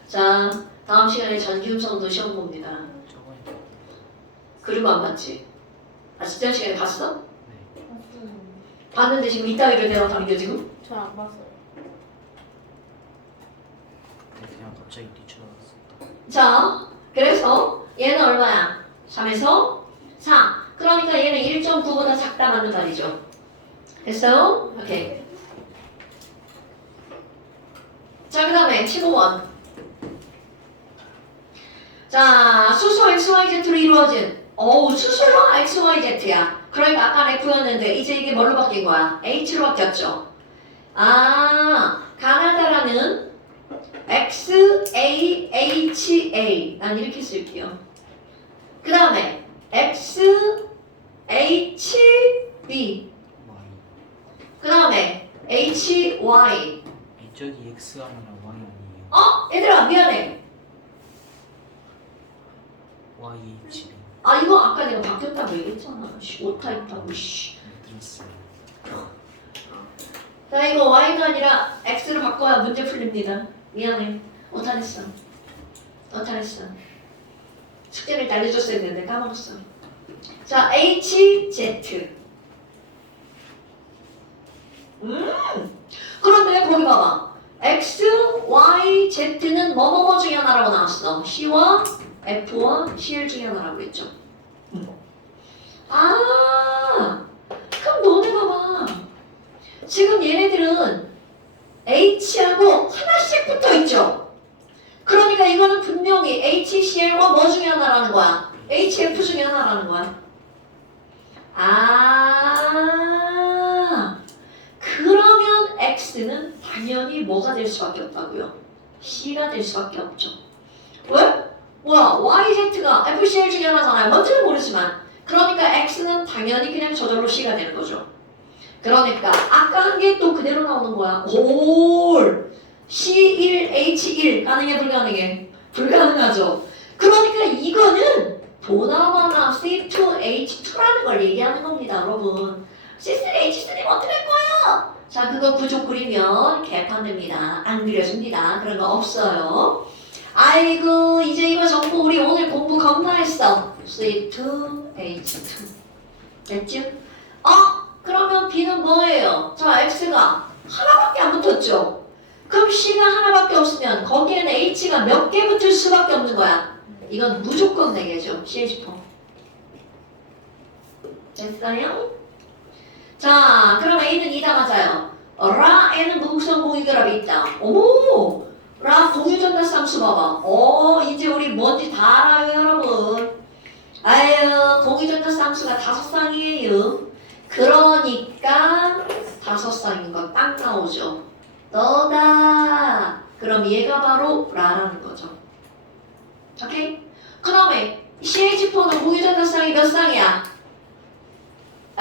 자, 다음 시간에 전기음성도 시험 봅니다. 그리고 안 봤지? 직전 시간에 봤어? 봤는데 지금 이따위로 내려가는 게 지금? 저안 봤어요. 그냥 갑자기 뛰쳐나갔어. 자, 그래서 얘는 얼마야? 3에서 4. 그러니까 얘는 1.9보다 작다 맞는 말이죠. 됐어요? 오케이. 자, 그 다음에 15번. 자, 수소 XYZ로 이루어진 수소가 XYZ야. 그러니까 아까 F였는데 이제 이게 뭘로 바뀐 거야? H로 바뀌었죠. 아, 가나다라는 XAHA. 난 이렇게 쓸게요. 그 다음에 XHB. Y. 그 다음에 HY. 저기 X 아니라 Y 아니에요? 얘들아 미안해. YHB. 아 이거 아까 내가 바뀌었다고 얘기했잖아. 오타 있다고. 들었어요. 자 이거 Y가 아니라 X로 바꿔야 문제 풀립니다. 미안해. 오타냈어. 숙제를 날려줬어야 했는데 까먹었어. 자 HZ. 그런데 거기 봐봐. X, Y, Z는 뭐뭐뭐 중에 하나라고 나왔어. C와 F와 CL 중에 하나라고 했죠. 아, 그럼 너네 봐봐. 지금 얘네들은 H하고 하나씩 붙어 있죠. 그러니까 이거는 분명히 HCl과 뭐 중에 하나라는 거야. HF 중에 하나라는 거야. 그러면 X는 당연히 뭐가 될 수밖에 없다고요? C가 될 수밖에 없죠. 왜? 뭐야? YZ가 FCL 중에 하나잖아요. 뭔지는 모르지만. 그러니까 X는 당연히 그냥 저절로 C가 되는 거죠. 그러니까 아까 한 게 또 그대로 나오는 거야. 올 C1, H1 가능해 불가능해? 불가능하죠. 그러니까 이거는 보나마나 C2H2라는 걸 얘기하는 겁니다, 여러분. C3H3면 어떻게 할 거예요? 자, 그거 구조 그리면 개판됩니다. 안 그려줍니다. 그런 거 없어요. 아이고, 이제 이거 전부 우리 오늘 공부 겁나 했어. C2H2. 됐죠? 그러면 B는 뭐예요? 자, X가 하나밖에 안 붙었죠? 그럼 C가 하나밖에 없으면 거기에는 H가 몇 개 붙을 수밖에 없는 거야. 이건 무조건 4개죠. CH4. 됐어요? 자, 그럼 A는 2다 맞아요. 라에는 무극성 공유결합이 있다. 오! 라 공유전달상수 봐봐. 이제 우리 뭔지 다 알아요, 여러분. 아유, 공유전달상수가 5쌍이에요. 그러니까 5쌍인 거 딱 나오죠. 너다. 그럼 얘가 바로 라라는 거죠. 오케이? 그 다음에 CH4는 공유전달쌍이 몇 쌍이야?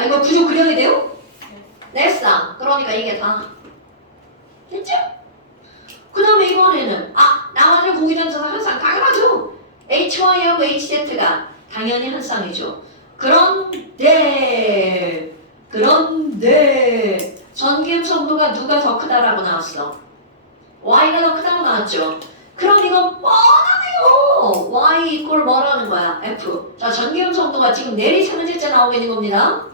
이거 구조 그려야 돼요? 4쌍. 그러니까 이게 다. 됐죠? 그 다음에 이번에는 나머지 공유전자가 한 쌍 당연하죠. HY하고 HZ가 당연히 한 쌍이죠. 그런데 전기음 성도가 누가 더 크다라고 나왔어? Y가 더 크다고 나왔죠. 그럼 이건 뻔하네요. Y 이꼴 뭐라는 거야? F. 자, 전기음 성도가 지금 내리 세 번째째 나오고 있는 겁니다.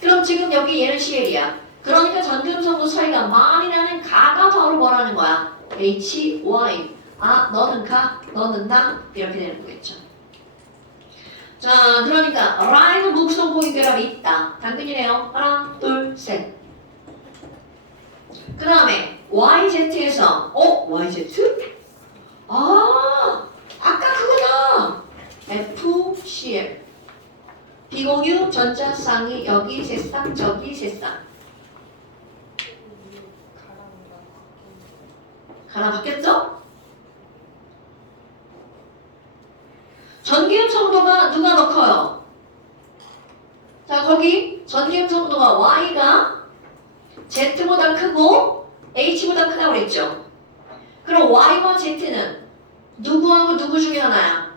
그럼 지금 여기 얘는 CL이야. 그러니까 전기음 성도 차이가 많이 나는 가가 바로 뭐라는 거야? HY. 너는 가, 너는 나 이렇게 되는 거겠죠. 자, 그러니까 라에는 무극성 공유결합이 있다. 당근이네요. 하나, 둘, 셋. 그 다음에 YZ에서 YZ? 아까 그거다. FCL. 비공유 전자쌍이 여기 세 쌍, 저기 세 쌍. 하나 바뀌었죠? 전기음 성도가 누가 더 커요? 자, 거기 전기음 성도가 Y가 Z보다 크고 H보다 크다고 그랬죠? 그럼 Y와 Z는 누구하고 누구 중에 하나야?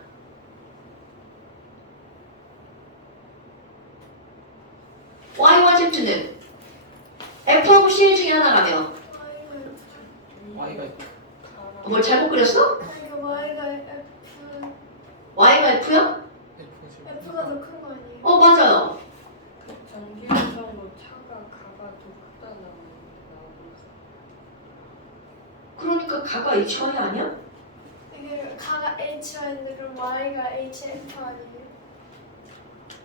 Y와 Z는 F하고 CL 중에 하나라며. Y가 뭘 잘못 그렸어? Y가 F야? F가 더 큰 거 아니에요? 맞아요. 전기음성도 차가 가가 더 크다는 나오고 그러니까 가가 HY 아니야? 이게 가가 H인데 그럼 Y가 HF 아니에요?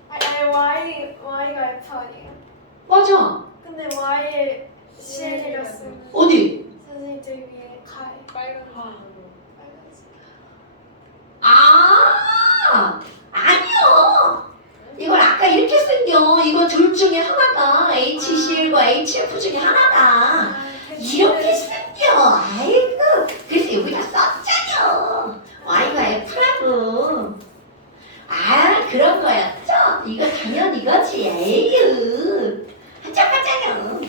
아니 Y가 F 아니에요? 맞아. 근데 Y에 CL이었어요. 어디? 선생님 저기 위에 빨간색. 아니요. 이걸 아까 이렇게 쓴겨. 이거 둘 중에 하나가 HCl과 HF 중에 하나다. 이렇게 쓴겨. 아이고. 그래서 여기다 썼잖여. Y가 F라고. 그런 거였죠? 이거 당연히 이거지. 에휴. 한짝하잖여.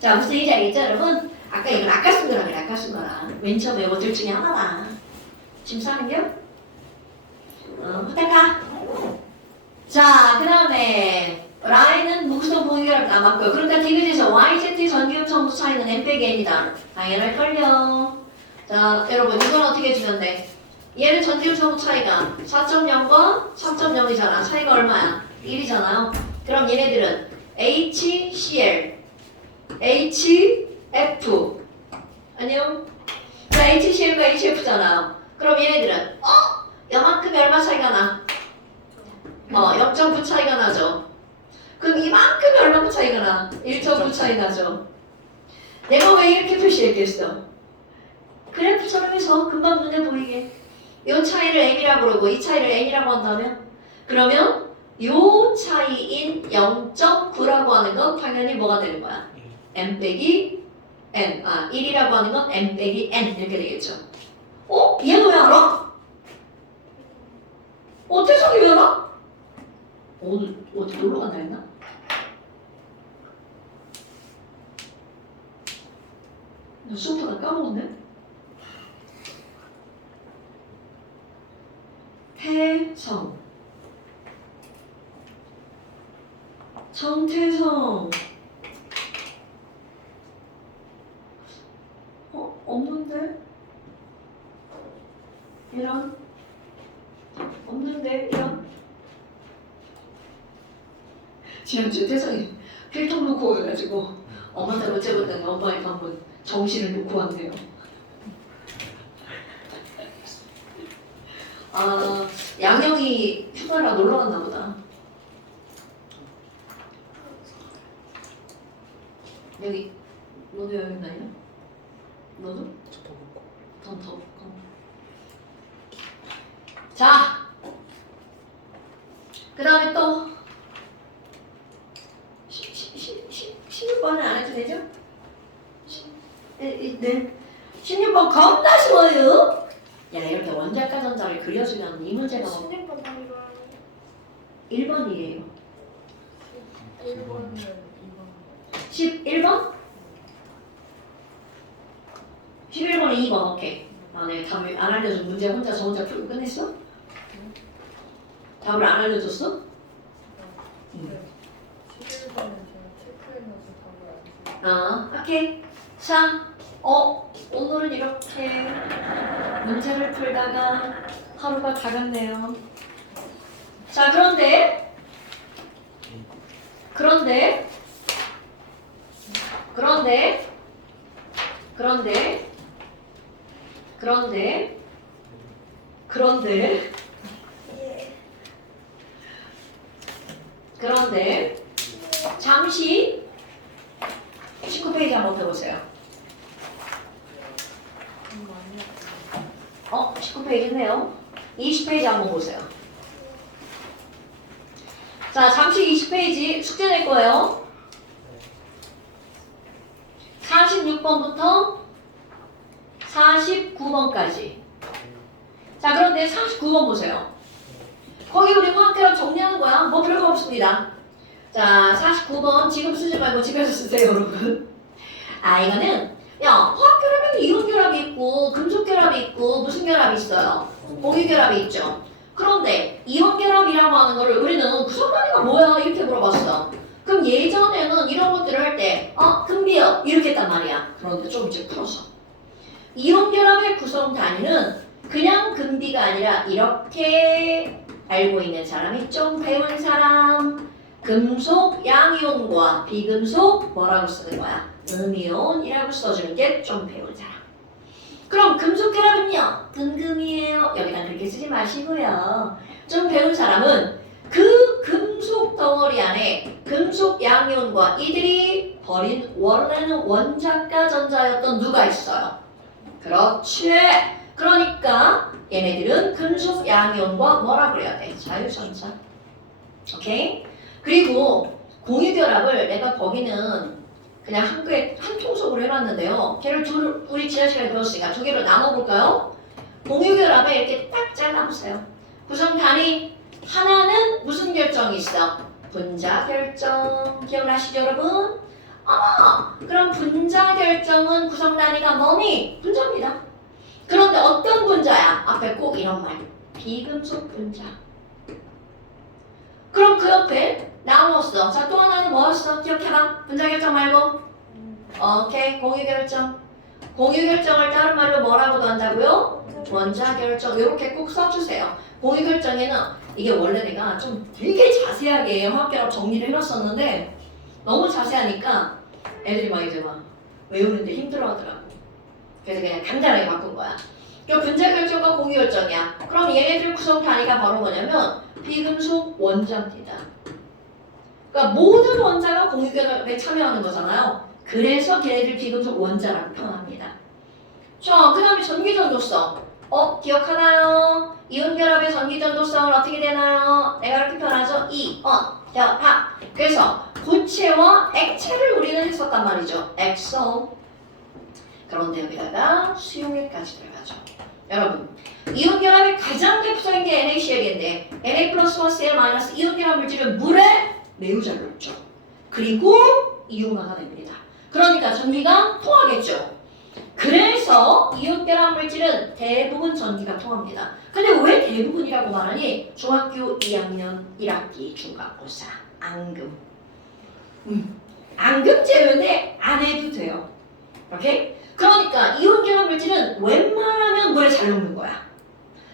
자, 무슨 얘기인지 알겠죠, 여러분? 아까 이건 아까 쓴 거라 그래. 아까 쓴 거라. 맨 처음에 이거 둘 중에 하나다. 지금 사는겨? 후딱하. 자, 그 다음에 라인은 무구성 보기결합 남았고요. 그러니까 디귿에서 YZ 전기음 정도 차이는 M 빼기 N이다. 당연할걸요. 자, 여러분 이건 어떻게 해주면 돼? 얘는 전기음 정도 차이가 4.0과 3.0이잖아. 차이가 얼마야? 1이잖아요. 그럼 얘네들은 HCl, HF 안녕? 자, HCl과 HF잖아요. 그럼 얘네들은 요만큼이 얼마 차이가 나? 0.9 차이가 나죠. 그럼 이만큼이 얼마큼 차이가 나? 1.9 차이 나죠. 내가 왜 이렇게 표시했겠어? 그래프처럼 해서 금방 눈에 보이게. 이 차이를 N이라고 그러고 이 차이를 N이라고 한다면? 그러면 이 차이인 0.9라고 하는 건 당연히 뭐가 되는 거야? M 빼기 N. 1이라고 하는 건 M 빼기 N 이렇게 되겠죠. 얘는 왜 알아? 태성이 왜 알아? 오늘 어디 놀러 간다 했나? 나 수업하다 까먹었네? 태성 정태성 없는데? 이런 없는데? 이런 지난주에 태성이 필통 놓고 오가지고 엄마한테 어째봤더니 엄마의 방문 정신을 놓고 왔네요. 양영이 휴가라 놀러 갔나 보다. 여기 너도 여기 나이야? 너도? 더 볼까? 자, 그 다음에 또 16번은 안 해도 되죠? 네. 16번 겁나 쉬워요. 야, 이렇게 원자과 전자를 그려주면 이 문제가 16번 방금 1번이에요. 1번은 11번? 11번은 2번. 오케이. 네, 답을 안 알려준 문제 혼자 저 혼자 풀고 끝냈어? 답을 안 알려줬어? 11번은 제가 체크해놔서 답을 안 줘. 오케이. 자, 오늘은 이렇게 문제를 풀다가 하루가 다 갔네요. 자, 그런데 잠시 19페이지 한번 펴보세요. 19페이지네요. 20페이지 한번 보세요. 자, 잠시 20페이지 숙제 낼 거예요. 46번부터 49번까지. 자, 그런데 39번 보세요. 거기 우리 화학결합 정리하는 거야. 뭐 별거 없습니다. 자, 49번 지금 쓰지 말고 집에서 쓰세요, 여러분. 이거는 화학결합에는 이온결합이 있고 금속결합이 있고 무슨 결합이 있어요? 공유결합이 있죠. 그런데 이온결합이라고 하는 거를 우리는 구성 단위가 뭐야? 이렇게 물어봤어. 그럼 예전에는 이런 것들을 할 때 금비역 이렇게 했단 말이야. 그런데 좀 이제 풀어서 이온결합의 구성 단위는 그냥 금비가 아니라 이렇게 알고 있는 사람이 좀 배운 사람. 금속 양이온과 비금속 뭐라고 쓰는 거야? 음이온이라고 써주는 게 좀 배운 사람. 그럼 금속 결합은요? 금금이에요. 여기다 그렇게 쓰지 마시고요. 좀 배운 사람은 그 금속 덩어리 안에 금속 양이온과 이들이 버린 원래는 원자가 전자였던 누가 있어요? 그렇지. 그러니까 얘네들은 금속 양이온과 뭐라 그래야 돼? 자유전자. 오케이? 그리고 공유결합을 내가 거기는 그냥 한 통속으로 해놨는데요. 걔를 우리 지난 시간에 배웠으니까 두 개로 나눠볼까요? 공유결합에 이렇게 딱 잘라보세요. 구성 단위 하나는 무슨 결정이 있어? 분자 결정. 기억나시죠 여러분? 그럼 분자 결정은 구성 단위가 뭐니? 분자입니다. 그런데 어떤 분자야? 앞에 꼭 이런 말. 비금속 분자. 그럼 그 옆에 나누었어. 자, 또 하나는 뭐였어? 기억해봐. 분자 결정 말고. 오케이. 공유 결정. 공유 결정을 다른 말로 뭐라고도 한다고요? 원자 결정. 이렇게 꼭 써주세요. 공유 결정에는 이게 원래 내가 좀 되게 자세하게 화학결합 정리를 해놨었는데 너무 자세하니까 애들이 막 이제 막 외우는데 힘들어하더라고. 그래서 그냥 간단하게 바꾼 거야. 그 분자 결정과 공유 결정이야. 그럼 얘네들 구성 단위가 바로 뭐냐면 비금속 원자입니다. 그러니까 모든 원자가 공유 결합에 참여하는 거잖아요. 그래서 걔네들 비금속 원자라고 표현합니다. 자, 그 다음에 전기전도성. 기억하나요? 이온 결합의 전기전도성은 어떻게 되나요? 내가 이렇게 표현하죠? 이온 결합. 그래서 고체와 액체를 우리는 했었단 말이죠. 엑소. 그런데 여기다가 수용액까지 들어가죠. 여러분, 이온 결합의 가장 대표적인 게 NaCl인데 Na 플러스와 Cl 마이너스 이온 결합 물질은 물에 매우 잘 녹죠. 그리고 이온화가 됩니다. 그러니까 전기가 통하겠죠. 그래서 이온 결합 물질은 대부분 전기가 통합니다. 근데 왜 대부분이라고 말하니? 중학교 2학년 1학기 중간고사 앙금. 앙금 재료인데 안 해도 돼요. 오케이? 그러니까 이온 결합 물질은 웬만하면 물에 잘 녹는 거야.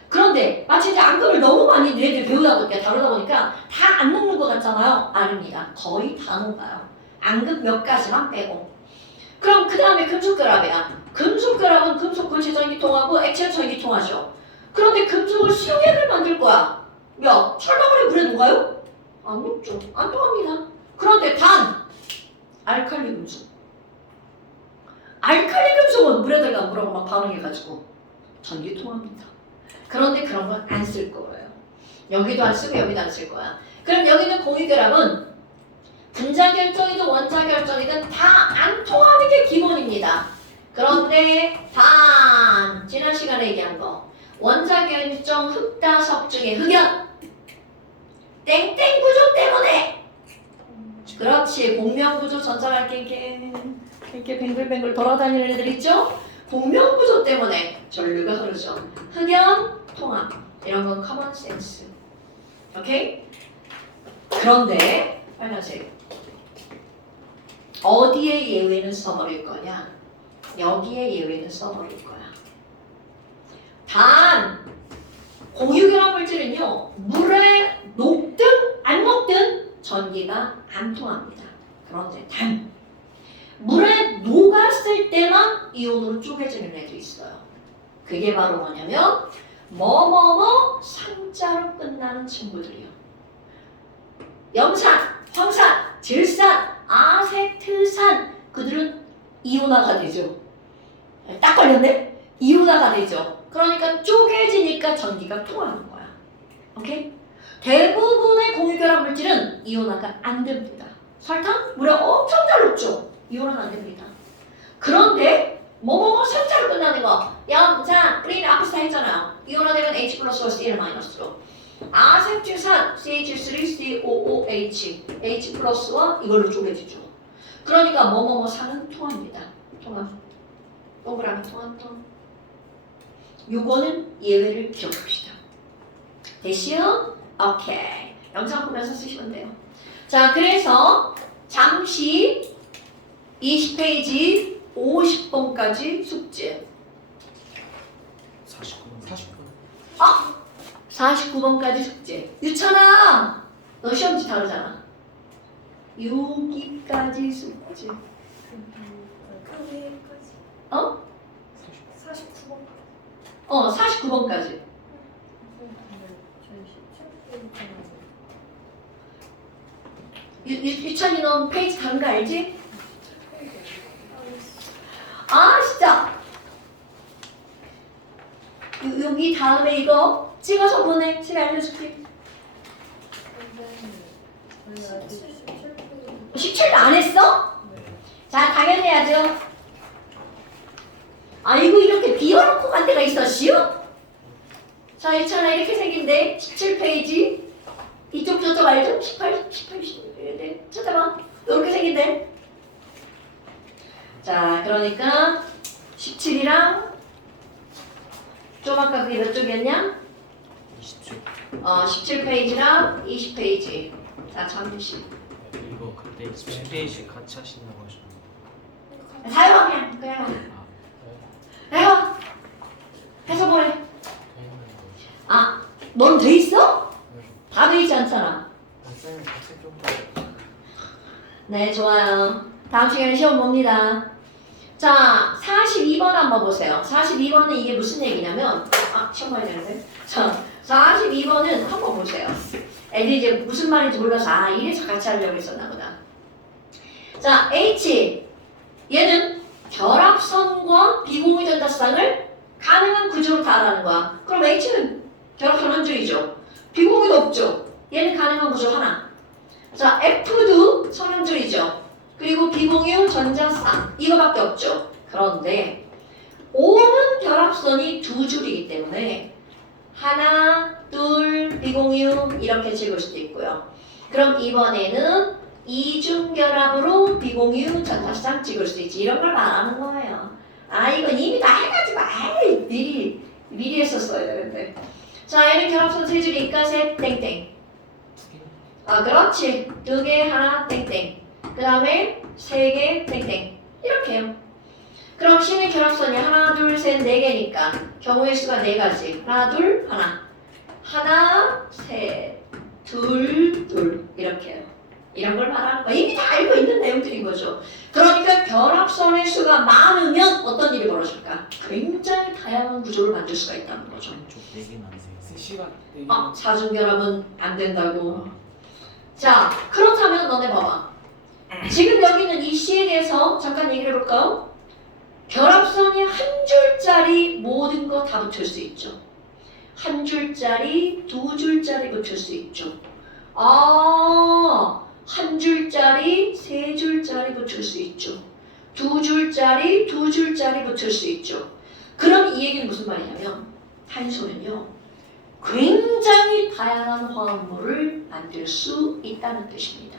그런데 마치 이제 앙금을 너무 많이 너희들 배우다 보니까 다루다 보니까 다 안 녹는 것 같잖아요. 아닙니다. 거의 다 녹아요. 앙금 몇 가지만 빼고. 그럼 그 다음에 금속 결합이야. 금속 결합은 금속 고체 전기 통하고 액체 전기 통하죠. 그런데 금속을 수용액을 만들 거야. 야, 철방울에 물에 녹아요? 안 녹죠. 안 통합니다. 그런데 단 알칼리 금속. 알칼리 금속은 물에 들어가 물하고 막 반응해가지고 전기 통합니다. 그런데 그런 건 안 쓸 거예요. 여기도 안 쓰고 여기도 안 쓸 거야. 그럼 여기는 공유결합은 분자 결정이든 원자 결정이든 다 안 통하는 게 기본입니다. 그런데 단 지난 시간에 얘기한 거 원자 결정 흑다석 중에 흑연 땡땡 구조 때문에 그렇지 공명 구조 전자가 이렇게 뱅글뱅글 돌아다니는 애들 있죠? 공명 구조 때문에 전류가 흐르죠. 흑연 통합 이런 건 커먼 센스. 오케이? 그런데 빨간색 어디에 예외는 써버릴 거냐? 여기에 예외는 써버릴 거야. 단 공유결합 물질은요 물에 녹든 안 녹든 전기가 안 통합니다. 그런데 단 물에 녹았을 때만 이온으로 쪼개지는 애도 있어요. 그게 바로 뭐냐면 뭐뭐뭐 산자로 끝나는 친구들이요. 염산, 황산, 질산, 아세트산 그들은 이온화가 되죠. 딱 걸렸네? 이온화가 되죠. 그러니까 쪼개지니까 전기가 통하는 거야. 오케이? 대부분의 공유결합 물질은 이온화가 안 됩니다. 설탕? 물에 엄청 잘 녹죠. 이온화가 안 됩니다. 그런데 뭐뭐 산자로 끝나는 거 염산, 우리는 앞에서 했잖아요. 이온화되면 H 플러스와 Cl 마이너스로 아세트산 CH3COOH H 플러스와 이걸로 쪼개지죠. 그러니까 뭐뭐뭐 산은 통합니다. 통합. 동그라미 통합. 요거는 예외를 기억합시다. 됐시요? 오케이. 영상 보면서 쓰시면 돼요. 자, 그래서 잠시 20페이지 50번까지 숙제. 49분. 49번까지 숙제. 유찬아! 너 시험지 다르잖아. 여기까지 숙제. 그 위에까지. 49번. 49번까지. 유찬이 너 페이지 다른 거 알지? 아 진짜 여기 다음에 이거 찍어서 보내. 제가 알려줄게. 17도 안 했어? 자 당연히 해야죠. 아이고 이렇게 비워놓고 간 데가 있어 시우? 자 유찬아 이렇게 생긴데 17페이지 이쪽 저쪽 알죠? 18, 16 찾아봐. 이렇게 생긴데. 자 그러니까 17이랑 좀 아까 그게 몇 쪽이었냐? 20초. 17페이지랑 20페이지. 자 잠시. 이거 그때 17페이지 같이 하신다고 하셨는데. 사용하 그냥 아, 해봐. 해서 보내. 했는데. 아, 넌 돼 있어? 다 돼 있지 않잖아. 쌤이 같이 좀 네, 좋아요. 다음 시간에 시험 봅니다. 자, 42번 한번 보세요. 42번은 이게 무슨 얘기냐면, 시험 봐야 되는데. 자, 42번은 한번 보세요. 애들이 이제 무슨 말인지 몰라서, 이래서 같이 하려고 했었나 보다. 자, H. 얘는 결합선과 비공유 전자쌍을 가능한 구조로 다라는 거야. 그럼 H는 결합선 한 줄이죠. 비공유도 없죠. 얘는 가능한 구조 하나. 자, F도 선 한 줄이죠. 그리고 비공유 전자쌍 이거밖에 없죠. 그런데 O는 결합선이 두 줄이기 때문에 하나, 둘, 비공유 이렇게 찍을 수도 있고요. 그럼 이번에는 이중결합으로 비공유 전자쌍 찍을 수 있지. 이런 걸 말하는 거예요. 이건 이미 다 해가지고 미리 했었어야 되는데. 자, 얘는 결합선 세 줄이니까 셋 땡땡. 그렇지. 두 개 하나 땡땡. 그 다음에 세 개 땡땡. 이렇게 해요. 그럼 C는 결합선이 하나 둘 셋 네 개니까 경우의 수가 네 가지. 하나 둘 하나. 하나 셋 둘 둘 이렇게 해요. 이런 걸 말하는 거 이미 다 알고 있는 내용들인 거죠. 그러니까 결합선의 수가 많으면 어떤 일이 벌어질까? 굉장히 다양한 구조를 만들 수가 있다는 거죠. 한쪽 4개는 안 돼요. 3시간 4시간 사중결합은 안 된다고. 자, 그렇다면 너네 봐봐. 지금 여기는 이 C에 대해서 잠깐 얘기를 해볼까요? 결합선이 한 줄짜리 모든 거 다 붙을 수 있죠. 한 줄짜리, 두 줄짜리 붙을 수 있죠. 한 줄짜리, 세 줄짜리 붙을 수 있죠. 두 줄짜리, 두 줄짜리 붙을 수 있죠. 그럼 이 얘기는 무슨 말이냐면 탄소는요. 굉장히 다양한 화합물을 만들 수 있다는 뜻입니다.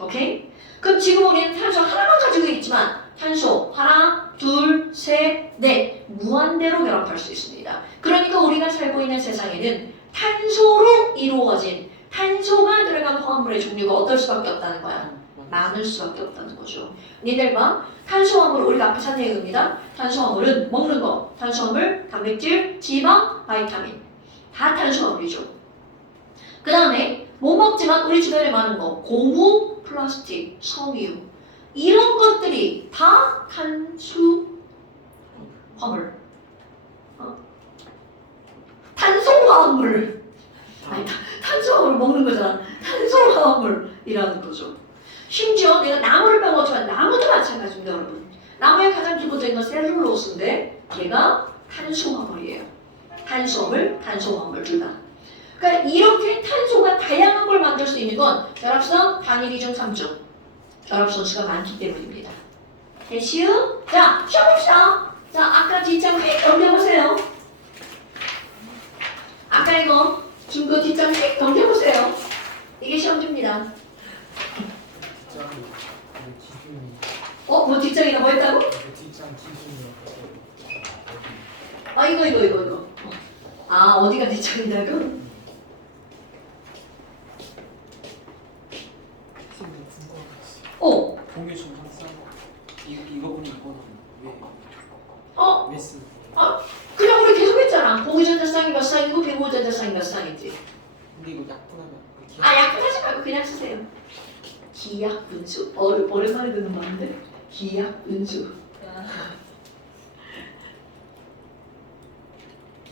오케이? 그럼 지금 우리는 탄소 하나만 가지고 있지만 탄소 하나, 둘, 셋, 넷 무한대로 결합할 수 있습니다. 그러니까 우리가 살고 있는 세상에는 탄소로 이루어진 탄소가 들어간 화합물의 종류가 어떨 수밖에 없다는 거야. 많을 수밖에 없다는 거죠. 니들 봐. 탄수화물 우리가 앞에 산 내용입니다. 탄수화물은 먹는 거. 탄수화물, 단백질, 지방, 바이타민. 다 탄수화물이죠. 그 다음에 못 먹지만 우리 주변에 많은 거. 고무, 플라스틱, 섬유. 이런 것들이 다 탄수화물. 탄소화합물. 탄수화물을 먹는 거잖아. 탄소화합물이라는 거죠. 심지어 내가 나무를 빼먹지만 나무도 마찬가지입니다, 여러분. 나무의 가장 기본적인 건 셀룰로스인데 얘가 탄수화물이에요. 탄수화물 둘 다. 그러니까 이렇게 탄소가 다양한 걸 만들 수 있는 건 결합선 단일 이중 3중. 결합선 수가 많기 때문입니다. 됐슈? 자, 시작합시다. 자, 아까 뒷장 휙 넘겨보세요. 아까 이거 준 거 뒷장 휙 넘겨보세요. 이게 시험지입니다. 기준이 뭐 뒷장이라고 했다고? 뒷장 기준이 이거. 어디가 뒷장이냐고? 선생님 궁금하지 공유 전산상 이거 보니 이거는 왜 쓰는 거예요? 그냥 우리 계속 했잖아. 공유전자쌍이 몇 쌍이고 비공유전자쌍이 몇 쌍인지. 근데 이거 약분하면 약분하지 말고 그냥 쓰세요. 기약분수. 오랜만에 듣는 말인데. 기약분수.